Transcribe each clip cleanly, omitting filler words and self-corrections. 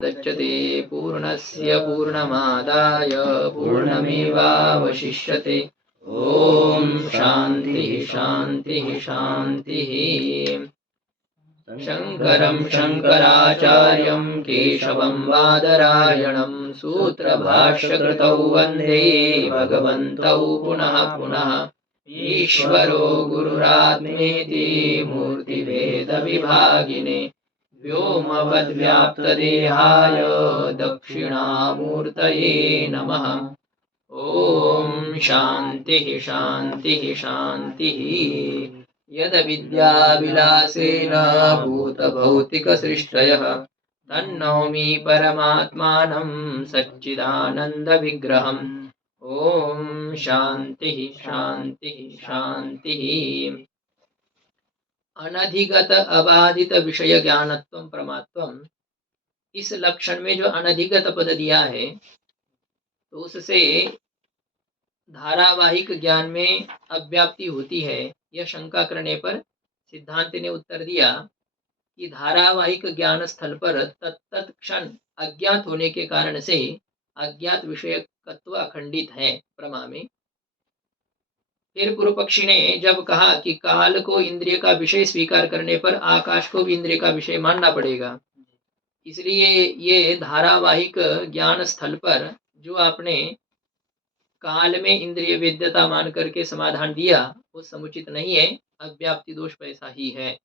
दच्यते पूर्णस्य पूर्णमादाय पूर्णमेवावशिष्यते। ओम शांति शांति शांति। शंकरं शंकराचार्यं केशवं बादरायणं सूत्रभाष्यकृतौ वन्दे भगवन्तौ पुनः पुनः। ईश्वरो गुरुरात्मेति मूर्तिभेदविभागिने व्योमवद्व्याप्तदेहाय दक्षिणामूर्तये नमः। ओम शांति शांति शांति। यद विद्याविलासेन भूतभौतिकसृष्टयः तन्नौमि परमात्मानं सच्चिदानन्दविग्रहम्। ओम शांति शांति शांति। अनधिगत अबाधित विषय ज्ञानत्वं प्रमात्वम्, इस लक्षण में जो अनधिगत पद दिया है तो उससे धारावाहिक ज्ञान में अव्याप्ति होती है। यह शंका करने पर सिद्धांत ने उत्तर दिया कि धारावाहिक ज्ञान स्थल पर तत्त क्षण अज्ञात होने के कारण से अज्ञात विषयकत्व अखंडित है प्रमा में। फिर पूर्व पक्षी ने जब कहा कि काल को इंद्रिय का विषय स्वीकार करने पर आकाश को भी इंद्रिय का विषय मानना पड़ेगा, इसलिए ये धारावाहिक ज्ञान स्थल पर जो आपने काल में इंद्रिय वेद्यता मान करके समाधान दिया वो समुचित नहीं है, अव्याप्ति दोष वैसा ही है।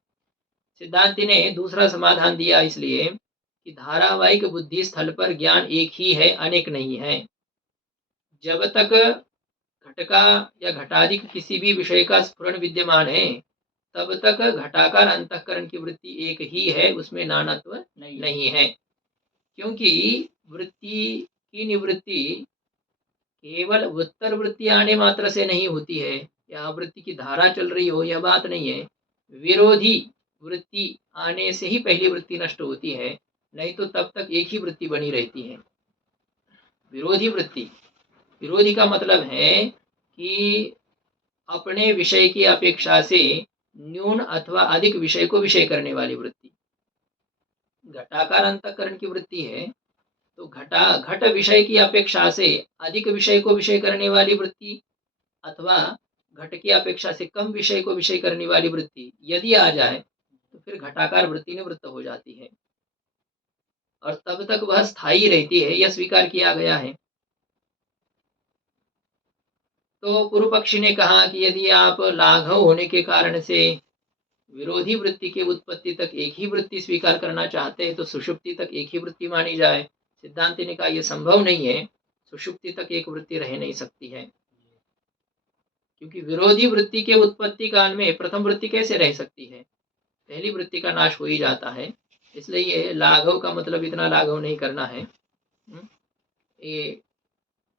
सिद्धांति ने दूसरा समाधान दिया इसलिए कि धारावाहिक बुद्धि स्थल पर ज्ञान एक ही है, अनेक नहीं है। जब तक घटका या घटाधिक किसी भी विषय का स्फुरण विद्यमान है तब तक घटाकार अंतःकरण की वृत्ति एक ही है, उसमें नानात्व नहीं है। क्योंकि वृत्ति की निवृत्ति केवल उत्तर वृत्ति आने मात्र से नहीं होती है या वृत्ति की धारा चल रही हो, यह बात नहीं है। विरोधी वृत्ति आने से ही पहली वृत्ति नष्ट होती है, नहीं तो तब तक एक ही वृत्ति बनी रहती है। विरोधी वृत्ति, विरोधी का मतलब है कि अपने विषय की अपेक्षा से न्यून अथवा अधिक विषय को विषय करने वाली वृत्ति। घटाकार अंतःकरण की वृत्ति है तो घट विषय की अपेक्षा से अधिक विषय को विषय करने वाली वृत्ति अथवा घट की अपेक्षा से कम विषय को विषय करने वाली वृत्ति यदि आ जाए तो फिर घटाकार वृत्ति निवृत्त हो जाती है और तब तक वह स्थायी रहती है, यह स्वीकार किया गया है। तो पूर्व पक्षी ने कहा कि यदि आप लाघव होने के कारण से विरोधी वृत्ति के उत्पत्ति तक एक ही वृत्ति स्वीकार करना चाहते हैं तो सुषुप्ति तक एक ही वृत्ति मानी जाए। सिद्धांति ने कहा यह संभव नहीं है, सुषुप्ति तक एक वृत्ति रह नहीं सकती है, क्योंकि विरोधी वृत्ति के उत्पत्ति काल में प्रथम वृत्ति कैसे रह सकती है, पहली वृत्ति का नाश हो ही जाता है। इसलिए लाघव का मतलब इतना लाघव नहीं करना है, ये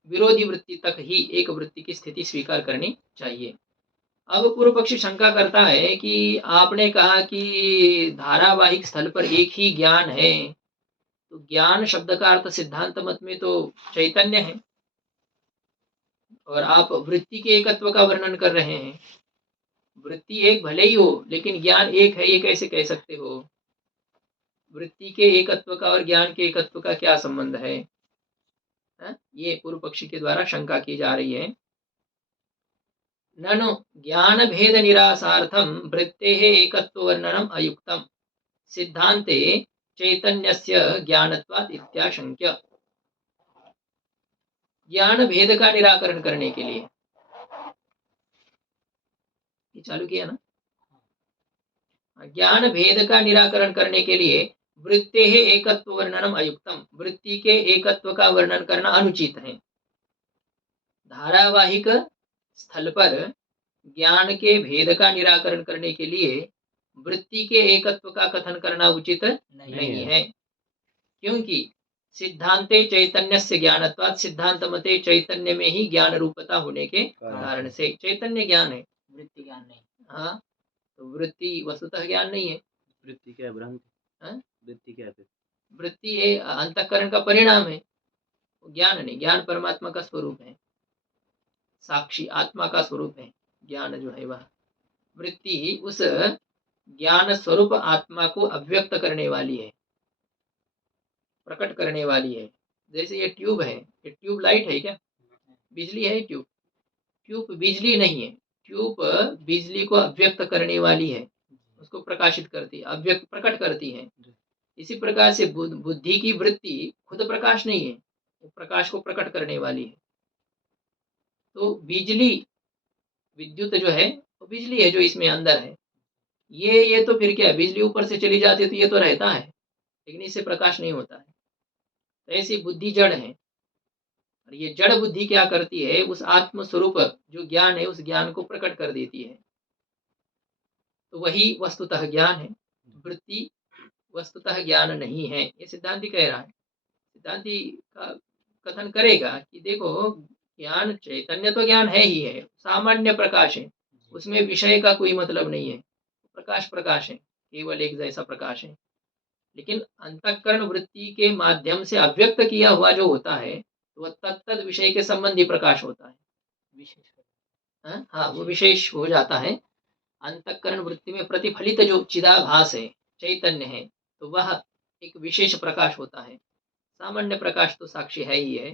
विरोधी वृत्ति तक ही एक वृत्ति की स्थिति स्वीकार करनी चाहिए। अब पूर्व पक्षी शंका करता है कि आपने कहा कि धारावाहिक स्थल पर एक ही ज्ञान है, तो ज्ञान शब्द का अर्थ सिद्धांत मत में तो चैतन्य है और आप वृत्ति के एकत्व का वर्णन कर रहे हैं। वृत्ति एक भले ही हो लेकिन ज्ञान एक है, ये कैसे कह सकते हो? वृत्ति के एकत्व का और ज्ञान के एकत्व का क्या संबंध है? ये पूर्व पक्षी के द्वारा शंका की जा रही है। ननु ज्ञान भेद निरासार्थम वृत्तेः एकत्व वर्णनम अयुक्तम सिद्धांते चैतन्यस्य ज्ञानत्वात् इत्याशंक्य। ज्ञान भेद का निराकरण करने के लिए, ये चालू किया ना, ज्ञान भेद का निराकरण करने के लिए वृत्तेः एकत्व वर्णनम अयुक्तम, वृत्ति के एकत्व का वर्णन करना अनुचित है। धारावाहिक स्थल पर ज्ञान के भेद का निराकरण करने के लिए वृत्ति के एकत्व का कथन करना उचित नहीं है, क्योंकि सिद्धांते चैतन्य से ज्ञानत्वात्, सिद्धांत मते चैतन्य में ही ज्ञान रूपता होने के कारण से, चैतन्य ज्ञान है, वृत्ति ज्ञान नहीं। हाँ, तो वृत्ति वस्तुतः ज्ञान नहीं है। वृत्ति क्या है? भ्रांति। वृत्ति क्या है? वृत्ति है अंतःकरण का परिणाम है, ज्ञान नहीं। ज्ञान परमात्मा का स्वरूप है, साक्षी आत्मा का स्वरूप है ज्ञान जो है वह। वृत्ति उस ज्ञान स्वरूप आत्मा को अव्यक्त करने वाली है। प्रकट करने वाली है। जैसे ये ट्यूब है, ये ट्यूब लाइट है क्या? बिजली है ट्यूब? ट्यूब बिजली नहीं है। ट्यूब बिजली को अव्यक्त करने वाली है, उसको प्रकाशित करती है, अव्यक्त प्रकट करती है। इसी प्रकार से बुद्धि की वृत्ति खुद प्रकाश नहीं है, वो प्रकाश को प्रकट करने वाली है। तो बिजली, विद्युत जो है वो बिजली है जो इसमें अंदर है। ये तो फिर क्या है, बिजली ऊपर से चली जाती है तो ये तो रहता है, लेकिन इससे प्रकाश नहीं होता है। तो ऐसी बुद्धि जड़ है, और ये जड़ बुद्धि क्या करती है, उस आत्म स्वरूप जो ज्ञान है उस ज्ञान को प्रकट कर देती है। तो वही वस्तुतः ज्ञान है। वृत्ति वस्तुतः ज्ञान नहीं है, ये सिद्धांति कह रहा है। सिद्धांति का कथन करेगा कि देखो, ज्ञान चैतन्य तो ज्ञान है ही है, सामान्य प्रकाश है, उसमें विषय का कोई मतलब नहीं है। प्रकाश प्रकाश है, केवल एक जैसा प्रकाश है। लेकिन अंतःकरण वृत्ति के माध्यम से अव्यक्त किया हुआ जो होता है, तो वह तत्त विषय के संबंधी प्रकाश होता है। हाँ, वो विशेष हो जाता है। अंतःकरण वृत्ति में प्रतिफलित जो चिदाभास है, चैतन्य है, तो वह एक विशेष प्रकाश होता है। सामान्य प्रकाश तो साक्षी है ही है।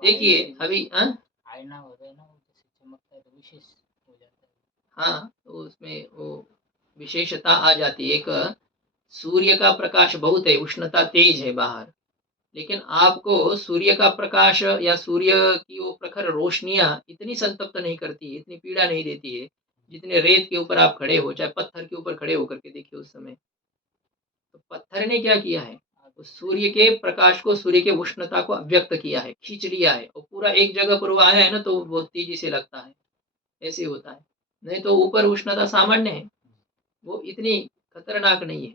देखिए अभी आईना होता है ना, वो जैसे चमकता है तो विशेष हो जाता है। हाँ, तो उसमें वो विशेषता आ जाती है। एक सूर्य का प्रकाश बहुत है, उष्णता तेज है बाहर, लेकिन आपको सूर्य का प्रकाश या सूर्य की वो प्रखर रोशनियां इतनी संतप्त नहीं करती है, इतनी पीड़ा नहीं देती है, जितने रेत के ऊपर आप खड़े हो, चाहे पत्थर के ऊपर खड़े होकर के देखिए उस समय। तो पत्थर ने क्या किया है, उस सूर्य के प्रकाश को, सूर्य के उष्णता को अव्यक्त किया है, खींच लिया है, और पूरा एक जगह पर वो आया है ना, तो बहुत तेजी से लगता है, ऐसे होता है। नहीं तो ऊपर उष्णता सामान्य है, वो इतनी खतरनाक नहीं है।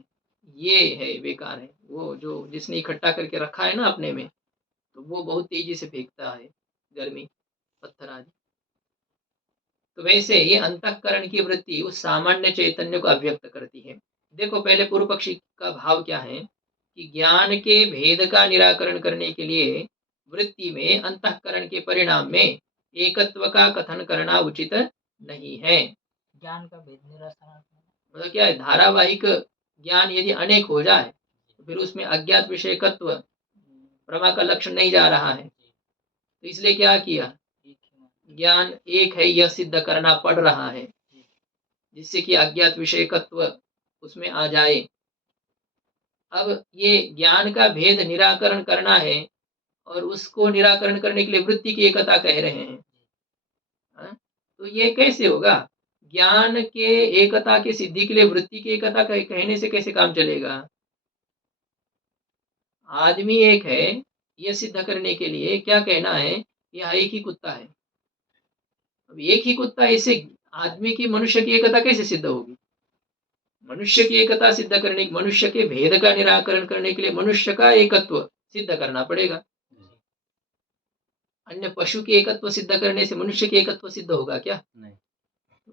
ये है बेकार है, वो जो जिसने इकट्ठा करके रखा है ना अपने में, तो वो बहुत तेजी से फेंकता है गर्मी, पत्थर आदि। तो वैसे ये अंतःकरण की वृत्ति उस सामान्य चैतन्य को अव्यक्त करती है। देखो पहले पूर्व पक्षी का भाव क्या है कि ज्ञान के भेद का निराकरण करने के लिए वृत्ति में अंतःकरण के परिणाम में एकत्व का कथन करना उचित नहीं है। ज्ञान का भेद निराकरण मतलब क्या है, धारावाहिक ज्ञान यदि अनेक हो जाए तो फिर उसमें अज्ञात विषयकत्व प्रमा का लक्षण नहीं जा रहा है। तो इसलिए क्या किया, ज्ञान एक है यह सिद्ध करना पड़ रहा है, जिससे कि अज्ञात विषयकत्व उसमें आ जाए। अब ये ज्ञान का भेद निराकरण करना है, और उसको निराकरण करने के लिए वृत्ति की एकता कह रहे हैं। तो ये कैसे होगा, ज्ञान के एकता की सिद्धि के लिए वृत्ति की एकता कहने से कैसे काम चलेगा। आदमी एक है, यह सिद्ध करने के लिए क्या कहना है, यह एक ही कुत्ता है। अब एक ही कुत्ता, इससे आदमी की, मनुष्य की एकता कैसे सिद्ध होगी। मनुष्य की एकता सिद्ध करने, मनुष्य के भेद का निराकरण करने के लिए मनुष्य का एकत्व सिद्ध करना पड़ेगा। अन्य पशु की एकत्व सिद्ध करने से मनुष्य की एकत्व सिद्ध होगा क्या? नहीं।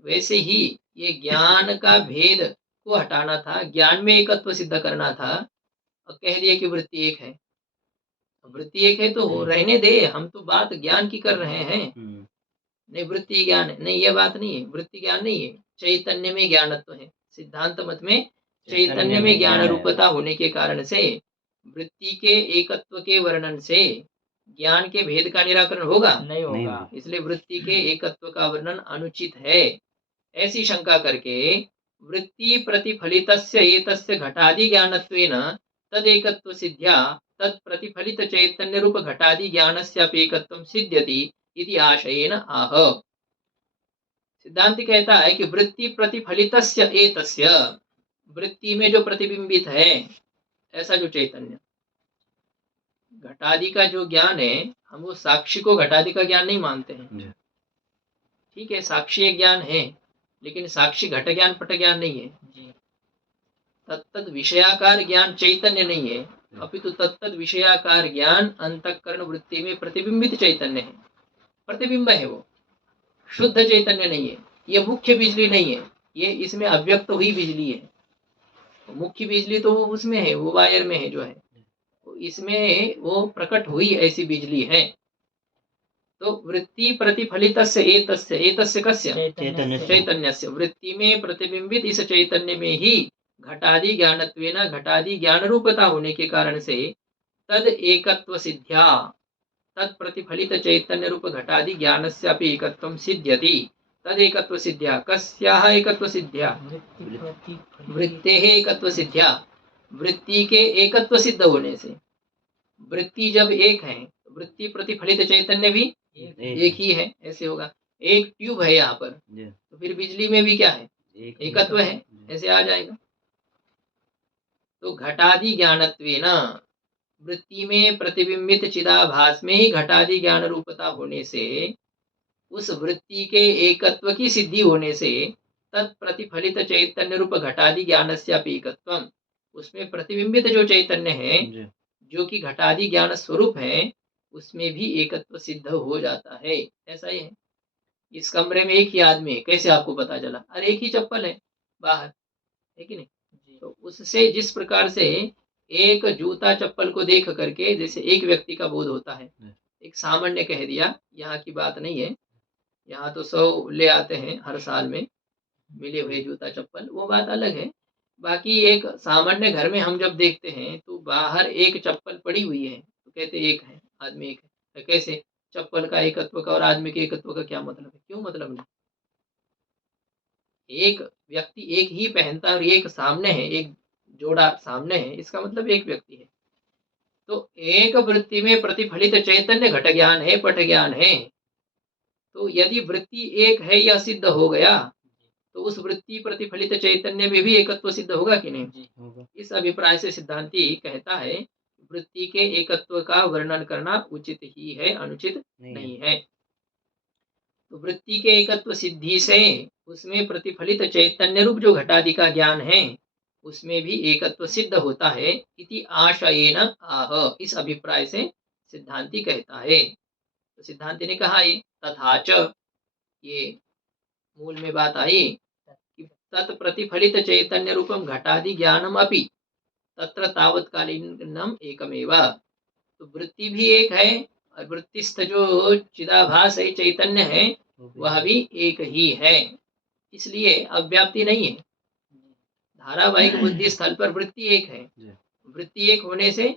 वैसे ही ये ज्ञान का भेद को हटाना था, ज्ञान में एकत्व सिद्ध करना था, और कह दिया कि वृत्ति एक है। वृत्ति एक है तो रहने दे, हम तो बात ज्ञान की कर रहे हैं। नहीं, वृत्ति ज्ञान है, नहीं, ये बात नहीं है, वृत्ति ज्ञान नहीं है, चैतन्य में ज्ञानत्व है। सिद्धांत मत में चैतन्य में ज्ञान रूपता होने के कारण से वृत्ति के एकत्व के वर्णन से ज्ञान के भेद का निराकरण होगा नहीं होगा, इसलिए वृत्ति के एकत्व का वर्णन अनुचित है। ऐसी शंका करके वृत्ति प्रतिफलितस्य एतस्य घटादि ज्ञानत्वेन तदेकत्व सिद्ध्या तत्प्रतिफलित चैतन्य रूप घटादि ज्ञानस्यापि एकत्वं सिद्ध्यति इति आशयेन आह। सिद्धांत कहता है कि वृत्ति प्रतिफलितस्य एतस्य, वृत्ति में जो प्रतिबिंबित है ऐसा जो चैतन्य, घटादि का जो ज्ञान है, हम वो साक्षी को घटादि का ज्ञान नहीं मानते हैं। ठीक है, साक्षी एक ज्ञान है, लेकिन साक्षी घट ज्ञान पट ज्ञान नहीं है। तत्त विषयाकार ज्ञान चैतन्य नहीं है, अपितु तत्त विषयाकार ज्ञान अंतःकरण वृत्ति में प्रतिबिंबित चैतन्य है, प्रतिबिंब है, वो शुद्ध चैतन्य नहीं है। ये मुख्य बिजली नहीं है, ये इसमें अव्यक्त हुई बिजली है। मुख्य बिजली तो वो उसमें है, वो वायर में है जो है, इसमें वो प्रकट हुई ऐसी बिजली है। तो वृत्ति प्रतिफलितस्य एतस्य, एतस्य कस्य, चैतन्यस्य, वृत्ति में प्रतिबिंबित इस चैतन्य में ही घटादि ज्ञानत्वेन, घटादि ज्ञान रूपता होने के कारण से तद एकत्व सिद्ध्या तत्प्रतिफलित चैतन्य रूप घटादि ज्ञानस्यापि एकत्वं सिद्ध्यति। तद एकत्व सिद्ध्या कस्याः एकत्व सिद्ध्या वृत्तेः एकत्व सिद्ध्या वृत्ति के एकत्व सिद्ध होने से। वृत्ति जब एक है तो वृत्ति प्रतिफलित चैतन्य भी एक ही है, ऐसे होगा। एक ट्यूब है यहाँ पर तो फिर बिजली में भी क्या है, एकत्व है, ऐसे आ जाएगा। तो घटादि ज्ञानत्वेन वृत्ति में प्रतिबिंबित चिदाभास में ही घटादि ज्ञान रूपता होने से, उस वृत्ति के एकत्व की सिद्धि होने से तत्प्रतिफलित चैतन्य रूप घटादि ज्ञानस्यापि एकत्वम, उसमें प्रतिबिंबित जो चैतन्य है जो कि घटादि ज्ञान स्वरूप है, उसमें भी एकत्व सिद्ध हो जाता है। ऐसा ही है। इस कमरे में एक ही आदमी है, कैसे आपको पता चला? अरे एक ही चप्पल है बाहर, है कि नहीं? तो उससे जिस प्रकार से एक जूता चप्पल को देख करके जैसे एक व्यक्ति का बोध होता है, एक सामान्य कह दिया, यहाँ की बात नहीं है, यहाँ तो 100 ले आते हैं हर साल में मिले हुए जूता चप्पल, वो बात अलग है। बाकी एक सामान्य घर में हम जब देखते हैं तो बाहर एक चप्पल पड़ी हुई है तो कहते एक है, आदमी एक है। तो कैसे? चप्पल का एकत्व का और आदमी के एकत्व का क्या मतलब है? क्यों मतलब नहीं? एक व्यक्ति एक ही पहनता है और एक सामने है, एक जोड़ा सामने है, इसका मतलब एक व्यक्ति है। तो एक वृत्ति में प्रतिफलित चैतन्य घट ज्ञान है, पट ज्ञान है। तो यदि वृत्ति एक है, यह सिद्ध हो गया, तो उस वृत्ति प्रतिफलित चैतन्य में भी एकत्व सिद्ध होगा कि नहीं? इस अभिप्राय से सिद्धांती कहता है वृत्ति के एकत्व का वर्णन करना उचित ही है, अनुचित नहीं है। तो वृत्ति के एकत्व सिद्धि से उसमें प्रतिफलित चैतन्य रूप जो घटादि का ज्ञान है, उसमें भी एकत्व सिद्ध होता है। इति आशयेन आह, इस अभिप्राय से सिद्धांती कहता है। तो सिद्धांति ने कहा ये तथाच, ये मूल में बात आई कि तत्प्रतिफलित चैतन्य रूपम घटादि ज्ञानम अपि तत्र तावत्कालीनम एकमेव। तो वृत्ति भी एक है और वृत्तिस्थ जो चिदाभास है, चैतन्य है, वह भी एक ही है, इसलिए अव्याप्ति नहीं है। धारावाहिक बुद्धि स्थल पर वृत्ति एक है। वृत्ति एक होने से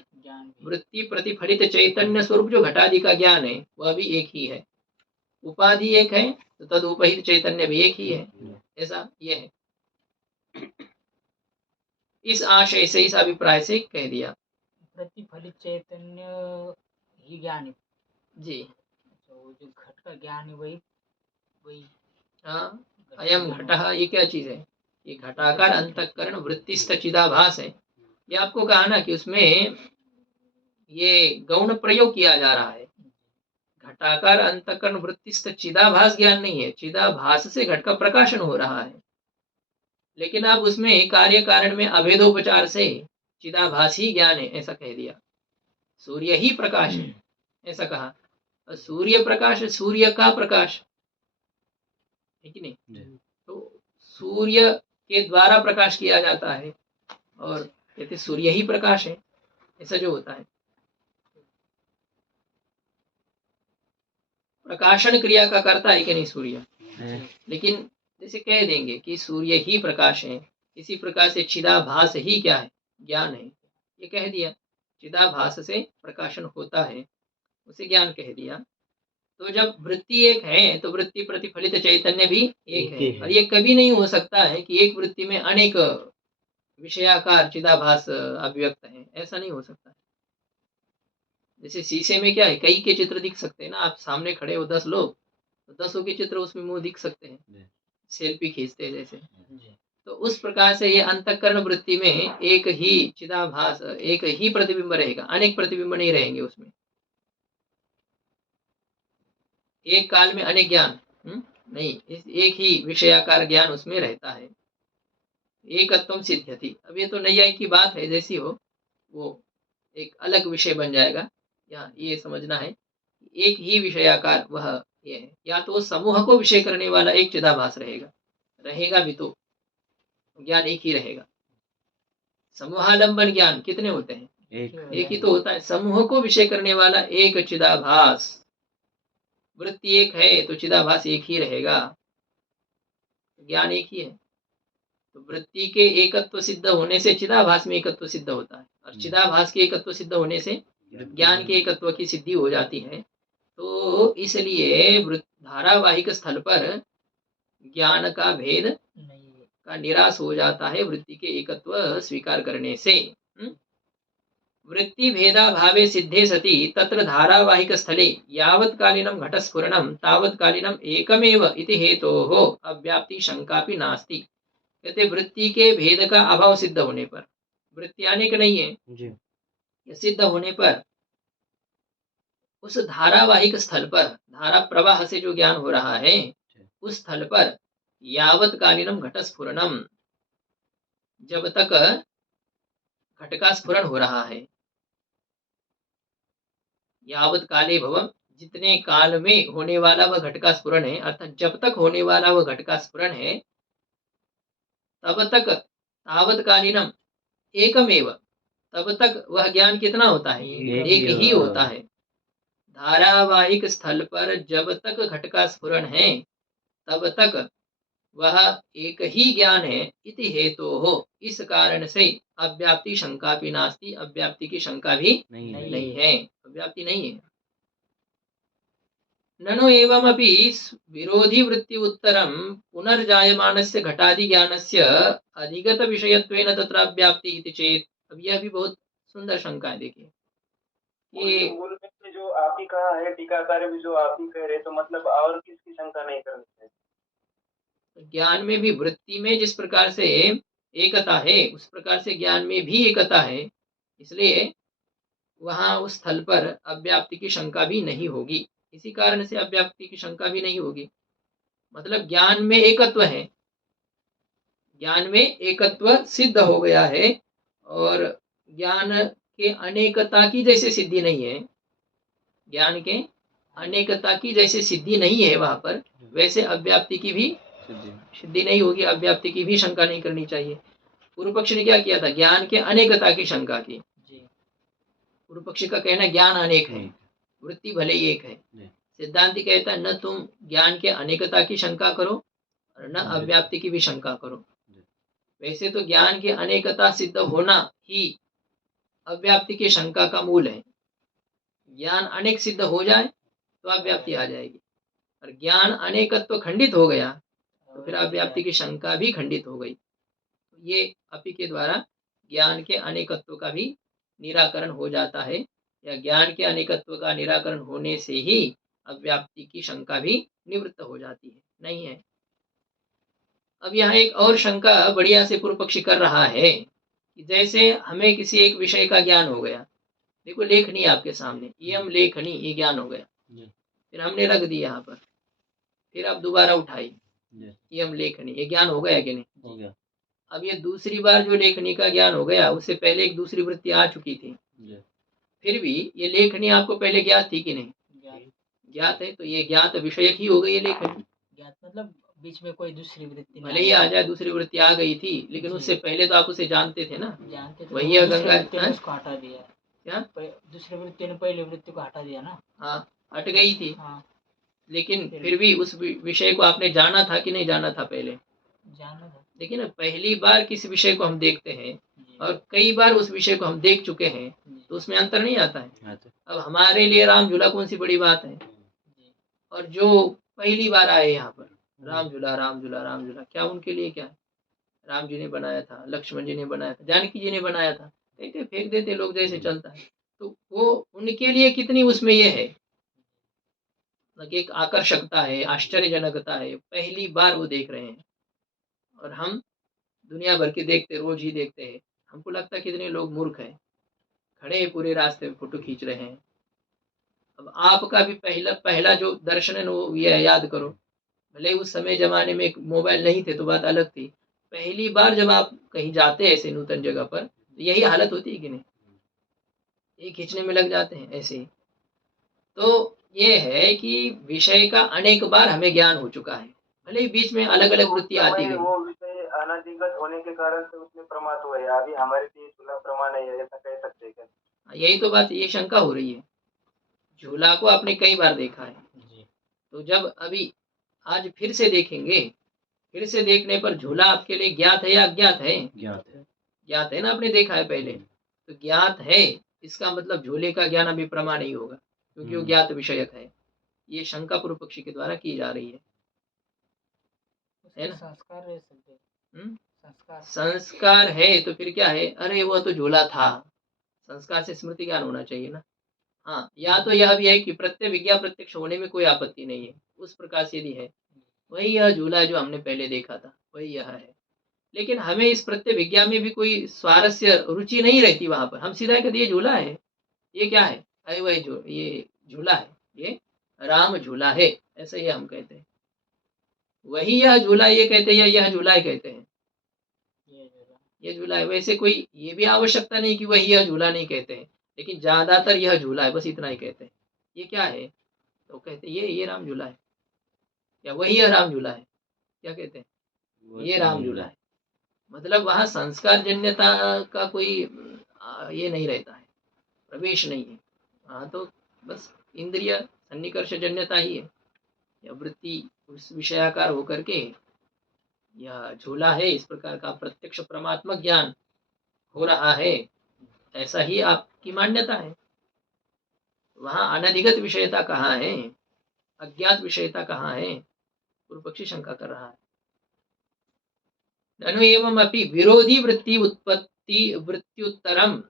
वृत्ति प्रतिफलित चैतन्य स्वरूप जो घटादि का ज्ञान है वह भी एक ही है। उपाधि एक है तो तद उपहित चैतन्य भी एक ही है, ऐसा ये है। इस आशय से, इस अभिप्राय से कह दिया। प्रतिफलित चैतन्य ही ज्ञान है जी। तो जो घट का ज्ञान है वही वही हाँ, अयम घटः, ये क्या चीज है? ये घटाकार अंतःकरण वृत्तिस्थ चिदाभास है। ये आपको कहा ना कि उसमें ये गौण प्रयोग किया जा रहा है। घटाकार अंतःकरण वृत्तिस्थ चिदाभास ज्ञान नहीं है, चिदाभास से घट का प्रकाशन हो रहा है। लेकिन अब उसमें कार्य कारण में अभेदोपचार से चिदाभास ही ज्ञान है, ऐसा कह दिया। सूर्य ही प्रकाश है, ऐसा कहा। सूर्य प्रकाश, सूर्य का प्रकाश है कि नहीं? तो सूर्य के द्वारा प्रकाश किया जाता है और कहते सूर्य ही प्रकाश है, ऐसा जो होता है। प्रकाशन क्रिया का करता है कि नहीं सूर्य? लेकिन जैसे कह देंगे कि सूर्य ही प्रकाश है, इसी प्रकार से चिदाभास ही क्या है? ज्ञान है, ये कह दिया। चिदाभास से प्रकाशन होता है, उसे ज्ञान कह दिया। तो जब वृत्ति एक है तो वृत्ति प्रतिफलित चैतन्य भी एक है। और ये कभी नहीं हो सकता है कि एक वृत्ति में अनेक विषयाकार चिदाभास अभिव्यक्त है, ऐसा नहीं हो सकता। जैसे शीशे में क्या है, कई के चित्र दिख सकते हैं ना, आप सामने खड़े हो 10 लोग तो 10 के चित्र उसमें मुंह दिख सकते हैं, सेल्फी खींचते हैं जैसे। तो उस प्रकार से ये अंतःकरण वृत्ति में एक ही चिदाभास, एक ही प्रतिबिंब रहेगा, अनेक प्रतिबिंब नहीं रहेंगे उसमें। एक काल में अनेक ज्ञान नहीं, एक ही विषयाकार ज्ञान उसमें रहता है। एकत्वम सिद्ध्यति। अब ये तो नैयायिक की बात है, जैसी हो वो एक अलग विषय बन जाएगा। यहाँ ये समझना है एक ही विषयाकार वह ये है, या तो समूह को विषय करने वाला एक चिदाभास रहेगा भी तो ज्ञान एक ही रहेगा। समूहालंबन ज्ञान कितने होते हैं? एक ही तो होता है। समूह को विषय करने वाला एक चिदाभास, वृत्ति एक है तो चिदाभास एक ही रहेगा, ज्ञान एक ही है। तो वृत्ति के एकत्व सिद्ध होने से चिदाभास में एकत्व सिद्ध होता है और चिदाभास के एकत्व सिद्ध होने से ज्ञान के एकत्व की सिद्धि हो जाती है। तो इसलिए धारावाहिक स्थल पर ज्ञान का भेद नहीं है। का निराश हो जाता है वृत्ति के एकत्व स्वीकार करने से। वृत्ति भेदा भावे सिद्धे सति तत्र धारावाहिक स्थले यावत्कालीनं घटस्फुरणं तावत्कालीनं एकमेव इति हेतोः अव्याप्ति शंकापि नास्ति। कहते वृत्ति के भेद का अभाव सिद्ध होने पर, वृत्ति अनेक नहीं है, यह सिद्ध होने पर उस धारावाहिक स्थल पर, धारा प्रवाह से जो ज्ञान हो रहा है उस स्थल पर यावत्कालीनं घटस्फुरणम, जब तक घट का स्फुरण हो रहा है, यावत काले भवम, जितने काल में होने वाला वह घट का स्फुरण है, अर्थात जब तक होने वाला वह घट का स्फुरण है तब तक तावत्कालीनम एकमेव, तब तक वह ज्ञान कितना होता है, एक ही होता है। धारावाहिक स्थल पर जब तक घट का स्फुरण है तब तक वह एक ही ज्ञान है। इति हेतु हो, इस कारण से अव्याप्ति शंका भी नास्ति, अव्याप्ति की शंका भी नहीं है, अव्याप्ति नहीं है। ननु एवमपि विरोधी वृत्ति उत्तरम पुनर्जायमानस्य घटादि ज्ञानस्य अधिगत विषयत्वेन तत्र अव्याप्ति इति चेत। अब यह भी बहुत सुंदर शंका है। देखिए ये मूल में जो आप ही कहा है, टीकाकार भी जो आप ही कह रहे, तो मतलब और किसकी शंका नहीं करनी चाहिए? ज्ञान में भी, वृत्ति में जिस प्रकार से एकता है उस प्रकार से ज्ञान में भी एकता है, इसलिए वहां उस स्थल पर अव्याप्ति की शंका भी नहीं होगी। इसी कारण से अव्याप्ति की शंका भी नहीं होगी। मतलब ज्ञान में एकत्व है, ज्ञान में एकत्व सिद्ध हो गया है और ज्ञान के अनेकता की जैसे सिद्धि नहीं है, ज्ञान के अनेकता की जैसे सिद्धि नहीं है वहां पर, वैसे अव्याप्ति की भी सिद्धि नहीं होगी, अव्याप्ति की भी शंका नहीं करनी चाहिए। पूर्व पक्ष ने क्या किया था, ज्ञान के अनेकता की शंका की। पूर्व पक्षी का कहना ज्ञान अनेक है, वृत्ति भले ही एक है। सिद्धांति कहता है न तुम ज्ञान के अनेकता की शंका करो और न अव्याप्ति की भी शंका करो। वैसे तो ज्ञान की अनेकता सिद्ध होना ही अव्याप्ति की शंका का मूल है। ज्ञान अनेक सिद्ध हो जाए तो अव्याप्ति आ जाएगी, और ज्ञान अनेकत्व खंडित हो गया तो फिर अव्याप्ति की शंका भी खंडित हो गई। ये अपि के द्वारा ज्ञान के अनेकत्व का भी निराकरण हो जाता है, या ज्ञान के अनेकत्व का निराकरण होने से ही अव्याप्ति की शंका भी निवृत्त हो जाती है, नहीं है। अब यहाँ एक और शंका बढ़िया से पूर्व पक्षी कर रहा है कि जैसे हमें किसी एक विषय का ज्ञान हो गया, देखो लेखनी आपके सामने, ये हम लेखनी, ये ज्ञान हो गया, फिर हमने रख दी यहाँ पर, फिर आप दोबारा उठाई, ये हम लेखनी, ये ज्ञान हो गया कि नहीं, हो गया। अब ये दूसरी बार जो लेखनी का ज्ञान हो गया, उससे पहले एक दूसरी वृत्ति आ चुकी थी, फिर भी ये लेखनी आपको पहले ज्ञात थी कि नहीं, ज्ञात है, तो ये ज्ञात विषयक ही हो गई है लेखनी। ज्ञात मतलब बीच में कोई दूसरी वृत्ति भले ही आ जाए, दूसरी वृत्ति आ गई थी, लेकिन उससे पहले तो आप उसे जानते थे ना, जानते थे, वही गंगा उसको हटा दिया, क्या दूसरी वृत्ति ने पहली वृत्ति को हटा दिया ना, हाँ हट गई थी, हाँ। लेकिन फिर भी उस विषय को आपने जाना था कि नहीं जाना था, पहले जाना था। लेकिन पहली बार किसी विषय को हम देखते हैं और कई बार उस विषय को हम देख चुके हैं, तो उसमें अंतर नहीं आता है। अब हमारे लिए राम झूला कौन सी बड़ी बात है, और जो पहली बार आए यहाँ पर राम झूला राम झूला राम झूला, क्या उनके लिए क्या है, राम जी ने बनाया था, लक्ष्मण जी ने बनाया था, जानकी जी ने बनाया था, कहते फेंक देते लोग जैसे चलता है, तो वो उनके लिए कितनी उसमें ये है, एक आकर्षकता है, आश्चर्यजनकता है, पहली बार वो देख रहे हैं। और हम दुनिया भर के देखते, रोज ही देखते हैं, हमको लगता है कितने लोग मूर्ख हैं, खड़े पूरे रास्ते में फोटो खींच रहे हैं। अब आपका भी पहला जो दर्शन है वो ये याद करो, भले उस समय जमाने में मोबाइल नहीं थे तो बात अलग थी, पहली बार जब आप कहीं जाते हैं ऐसे नूतन जगह पर, तो यही हालत होती है कि नहीं, ये खींचने में लग जाते हैं ऐसे ही। तो ये है कि विषय का अनेक बार हमें ज्ञान हो चुका है, भले ही बीच में अलग अलग वृत्ति आती गई, वो विषय अनादिगत होने के कारण से उसमें प्रमाद हुआ है, अभी हमारे लिए झूला प्रमाण है, ऐसा कह सकते हैं क्या? यही तो बात, ये शंका हो रही है। झूला को आपने कई बार देखा है, तो जब अभी आज फिर से देखेंगे, फिर से देखने पर झूला आपके लिए ज्ञात है या अज्ञात है, ज्ञात है ना, आपने देखा है पहले, तो ज्ञात है, इसका मतलब झूले का ज्ञान अभी प्रमा नहीं होगा, क्योंकि वो ज्ञात विषयक है। ये शंका पूर्व पक्षी के द्वारा की जा रही है उसके ना? संस्कार रह सकते हैं। संस्कार संस्कार है तो फिर क्या है, अरे वो तो झूला था, संस्कार से स्मृति ज्ञान होना चाहिए ना। हाँ, या तो यह भी है कि प्रत्यय विज्ञा प्रत्यक्ष होने में कोई आपत्ति नहीं है, उस प्रकार से यदि है वही यह झूला है जो हमने पहले देखा था, वही यह है। लेकिन हमें इस प्रत्यय विज्ञा में भी कोई स्वारस्य रुचि नहीं रहती वहां पर, हम सीधा कहते ये झूला है, ये क्या है, अरे वही ये झूला है, ये राम झूला है, ऐसा ही हम कहते हैं। वही यह झूला ये कहते हैं, यह झूला ही कहते हैं, ये झूला है। वैसे कोई ये भी आवश्यकता नहीं कि वही यह झूला नहीं कहते हैं, लेकिन ज्यादातर यह झूला है, बस इतना ही कहते हैं। ये क्या है तो कहते हैं ये राम झूला है, या वही यह राम झूला है, क्या कहते हैं, ये राम झूला है। मतलब वहां संस्कार जन्यता का कोई ये नहीं रहता है, प्रवेश नहीं है वहां, तो बस इंद्रिय सन्निकर्ष जन्यता ही है, या वृत्ति उस विषयाकार होकर के यह झूला है, इस प्रकार का प्रत्यक्ष परमात्मक ज्ञान हो रहा है, ऐसा ही आपकी मान्यता है। वहां अनधिगत विषयता कहाँ है, अज्ञात विषयता कहाँ है, पूर्व पक्षी शंका कर रहा है। ननु एवं अपि विरोधी वृत्ति उत्पत्ति वृत्त्युत्तरम,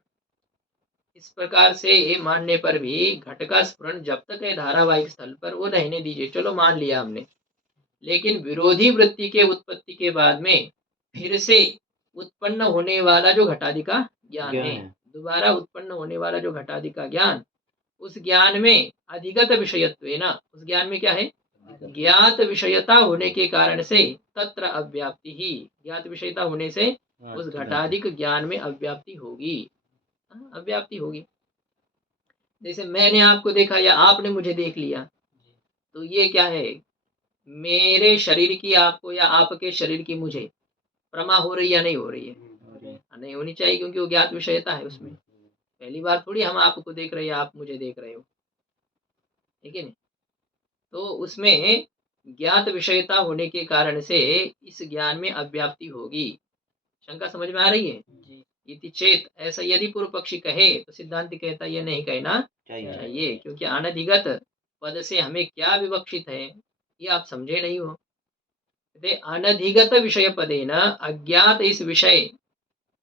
इस प्रकार से मानने पर भी घट का स्फुरण जब तक है धारावाहिक स्थल पर, वो रहने दीजिए, चलो मान लिया हमने। लेकिन विरोधी वृत्ति के उत्पत्ति के बाद में फिर से उत्पन्न होने वाला जो घटादि का ज्ञान है, दोबारा उत्पन्न होने वाला जो घटादि का ज्ञान, उस ज्ञान में अधिगत विषयत्वेन, उस ज्ञान में क्या है, ज्ञात विषयता होने के कारण से तत्र अव्याप्ति ही, ज्ञात विषयता होने से उस घटाधिक ज्ञान में अव्याप्ति होगी, अव्याप्ति होगी। जैसे मैंने आपको देखा या आपने मुझे देख लिया, तो ये क्या है, मेरे शरीर की आपको या आपके शरीर की मुझे प्रमा हो रही या नहीं हो रही है, नहीं होनी चाहिए, क्योंकि वो ज्ञात विषयता है उसमें। पहली बार थोड़ी हम आपको देख रहे हैं, आप मुझे देख रहे हो, ठीक है नहीं? तो उसमें ज्ञात विषयता होने के कारण से इस ज्ञान में अव्याप्ति होगी। शंका समझ में आ रही है? इति चेत, ऐसा यदि पूर्व पक्षी कहे तो सिद्धांत कहता ये नहीं कहना चाहिए, क्योंकि अनधिगत पद से हमें क्या विवक्षित है ये आप समझे नहीं हो। अनधिगत विषय पदे न अज्ञात, इस विषय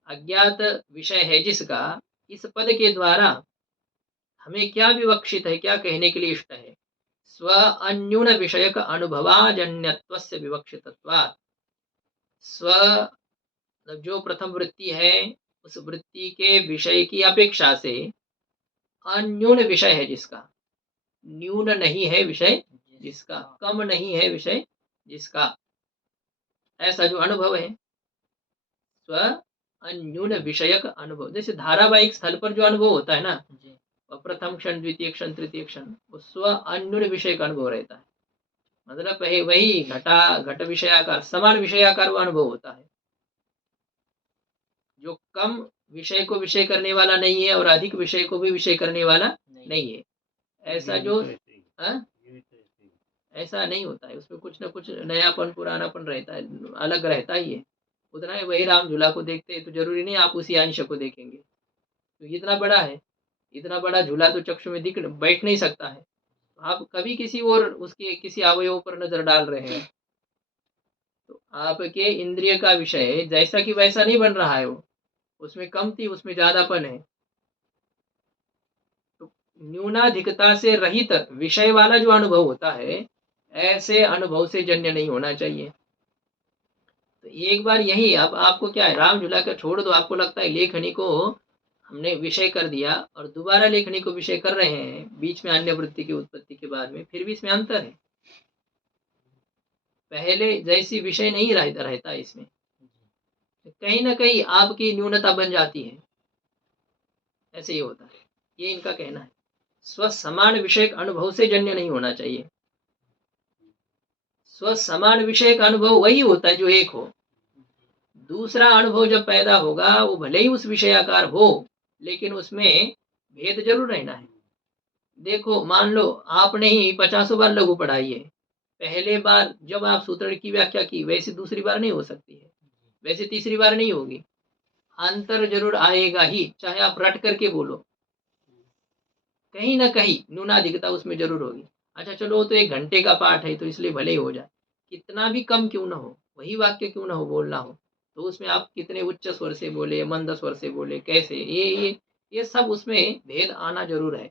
अज्ञात विषय है जिसका, इस पद के द्वारा हमें क्या विवक्षित है, क्या कहने के लिए इष्ट है, स्व अन्यून विषयक अनुभवाजन्यत्वस्य विवक्षितत्वात्, स्व जो प्रथम वृत्ति है उस वृत्ति के विषय की अपेक्षा से अन्यून विषय है जिसका, न्यून नहीं है विषय जिसका, कम नहीं है विषय जिसका, ऐसा जो अनुभव है, स्व अन्यून विषयक अनुभव। जैसे धारावाहिक स्थल पर जो अनुभव होता है ना, प्रथम क्षण, द्वितीय क्षण, तृतीय क्षण, वो स्व अन्यून विषय का अनुभव रहता है। मतलब वही घट विषयाकार, समान विषयाकार वो अनुभव होता है, जो कम विषय को विषय करने वाला नहीं है और अधिक विषय को भी विषय करने वाला नहीं है। ऐसा जो ऐसा नहीं होता है, उसमें कुछ ना कुछ नयापन पुरानापन रहता है, अलग रहता ही है। उतना है, वही राम झूला को देखते हैं तो जरूरी नहीं आप उसी अंश को देखेंगे, तो इतना बड़ा है, इतना बड़ा झूला तो चक्षु में बैठ नहीं सकता है, तो आप कभी किसी और उसके किसी अवयव पर नजर डाल रहे हैं, तो आपके इंद्रिय का विषय जैसा कि वैसा नहीं बन रहा है, वो उसमें कम थी उसमें ज्यादापन है। तो न्यूनाधिकता से रहित विषय वाला जो अनुभव होता है, ऐसे अनुभव से जन्य नहीं होना चाहिए। तो एक बार यही, अब आपको क्या है, राम झूला का छोड़ दो, आपको लगता है लेखनी को हमने विषय कर दिया और दोबारा लेखनी को विषय कर रहे हैं बीच में अन्य वृत्ति की उत्पत्ति के बाद में, फिर भी इसमें अंतर है, पहले जैसी विषय नहीं रहता इसमें, कहीं ना कहीं आपकी न्यूनता बन जाती है, ऐसे ही होता है, ये इनका कहना है। स्व समान विषय अनुभव से जन्य नहीं होना चाहिए, स्व समान विषय का अनुभव वही होता है जो एक हो, दूसरा अनुभव जब पैदा होगा वो भले ही उस विषयाकार हो, लेकिन उसमें भेद जरूर रहना है। देखो मान लो आपने ही 50 बार लघु पढ़ाई है, पहले बार जब आप सूत्र की व्याख्या की वैसे दूसरी बार नहीं हो सकती है, वैसे तीसरी बार नहीं होगी, अंतर जरूर आएगा ही, चाहे आप रट करके बोलो, कहीं ना कहीं न्यूनाधिकता उसमें जरूर होगी। अच्छा चलो वो तो 1 घंटे का पाठ है तो इसलिए भले ही हो जाए, कितना भी कम क्यों ना हो, वही वाक्य क्यों ना हो बोलना हो, तो उसमें आप कितने उच्च स्वर से बोले, मंद स्वर से बोले, कैसे, ये सब उसमें भेद आना जरूर है।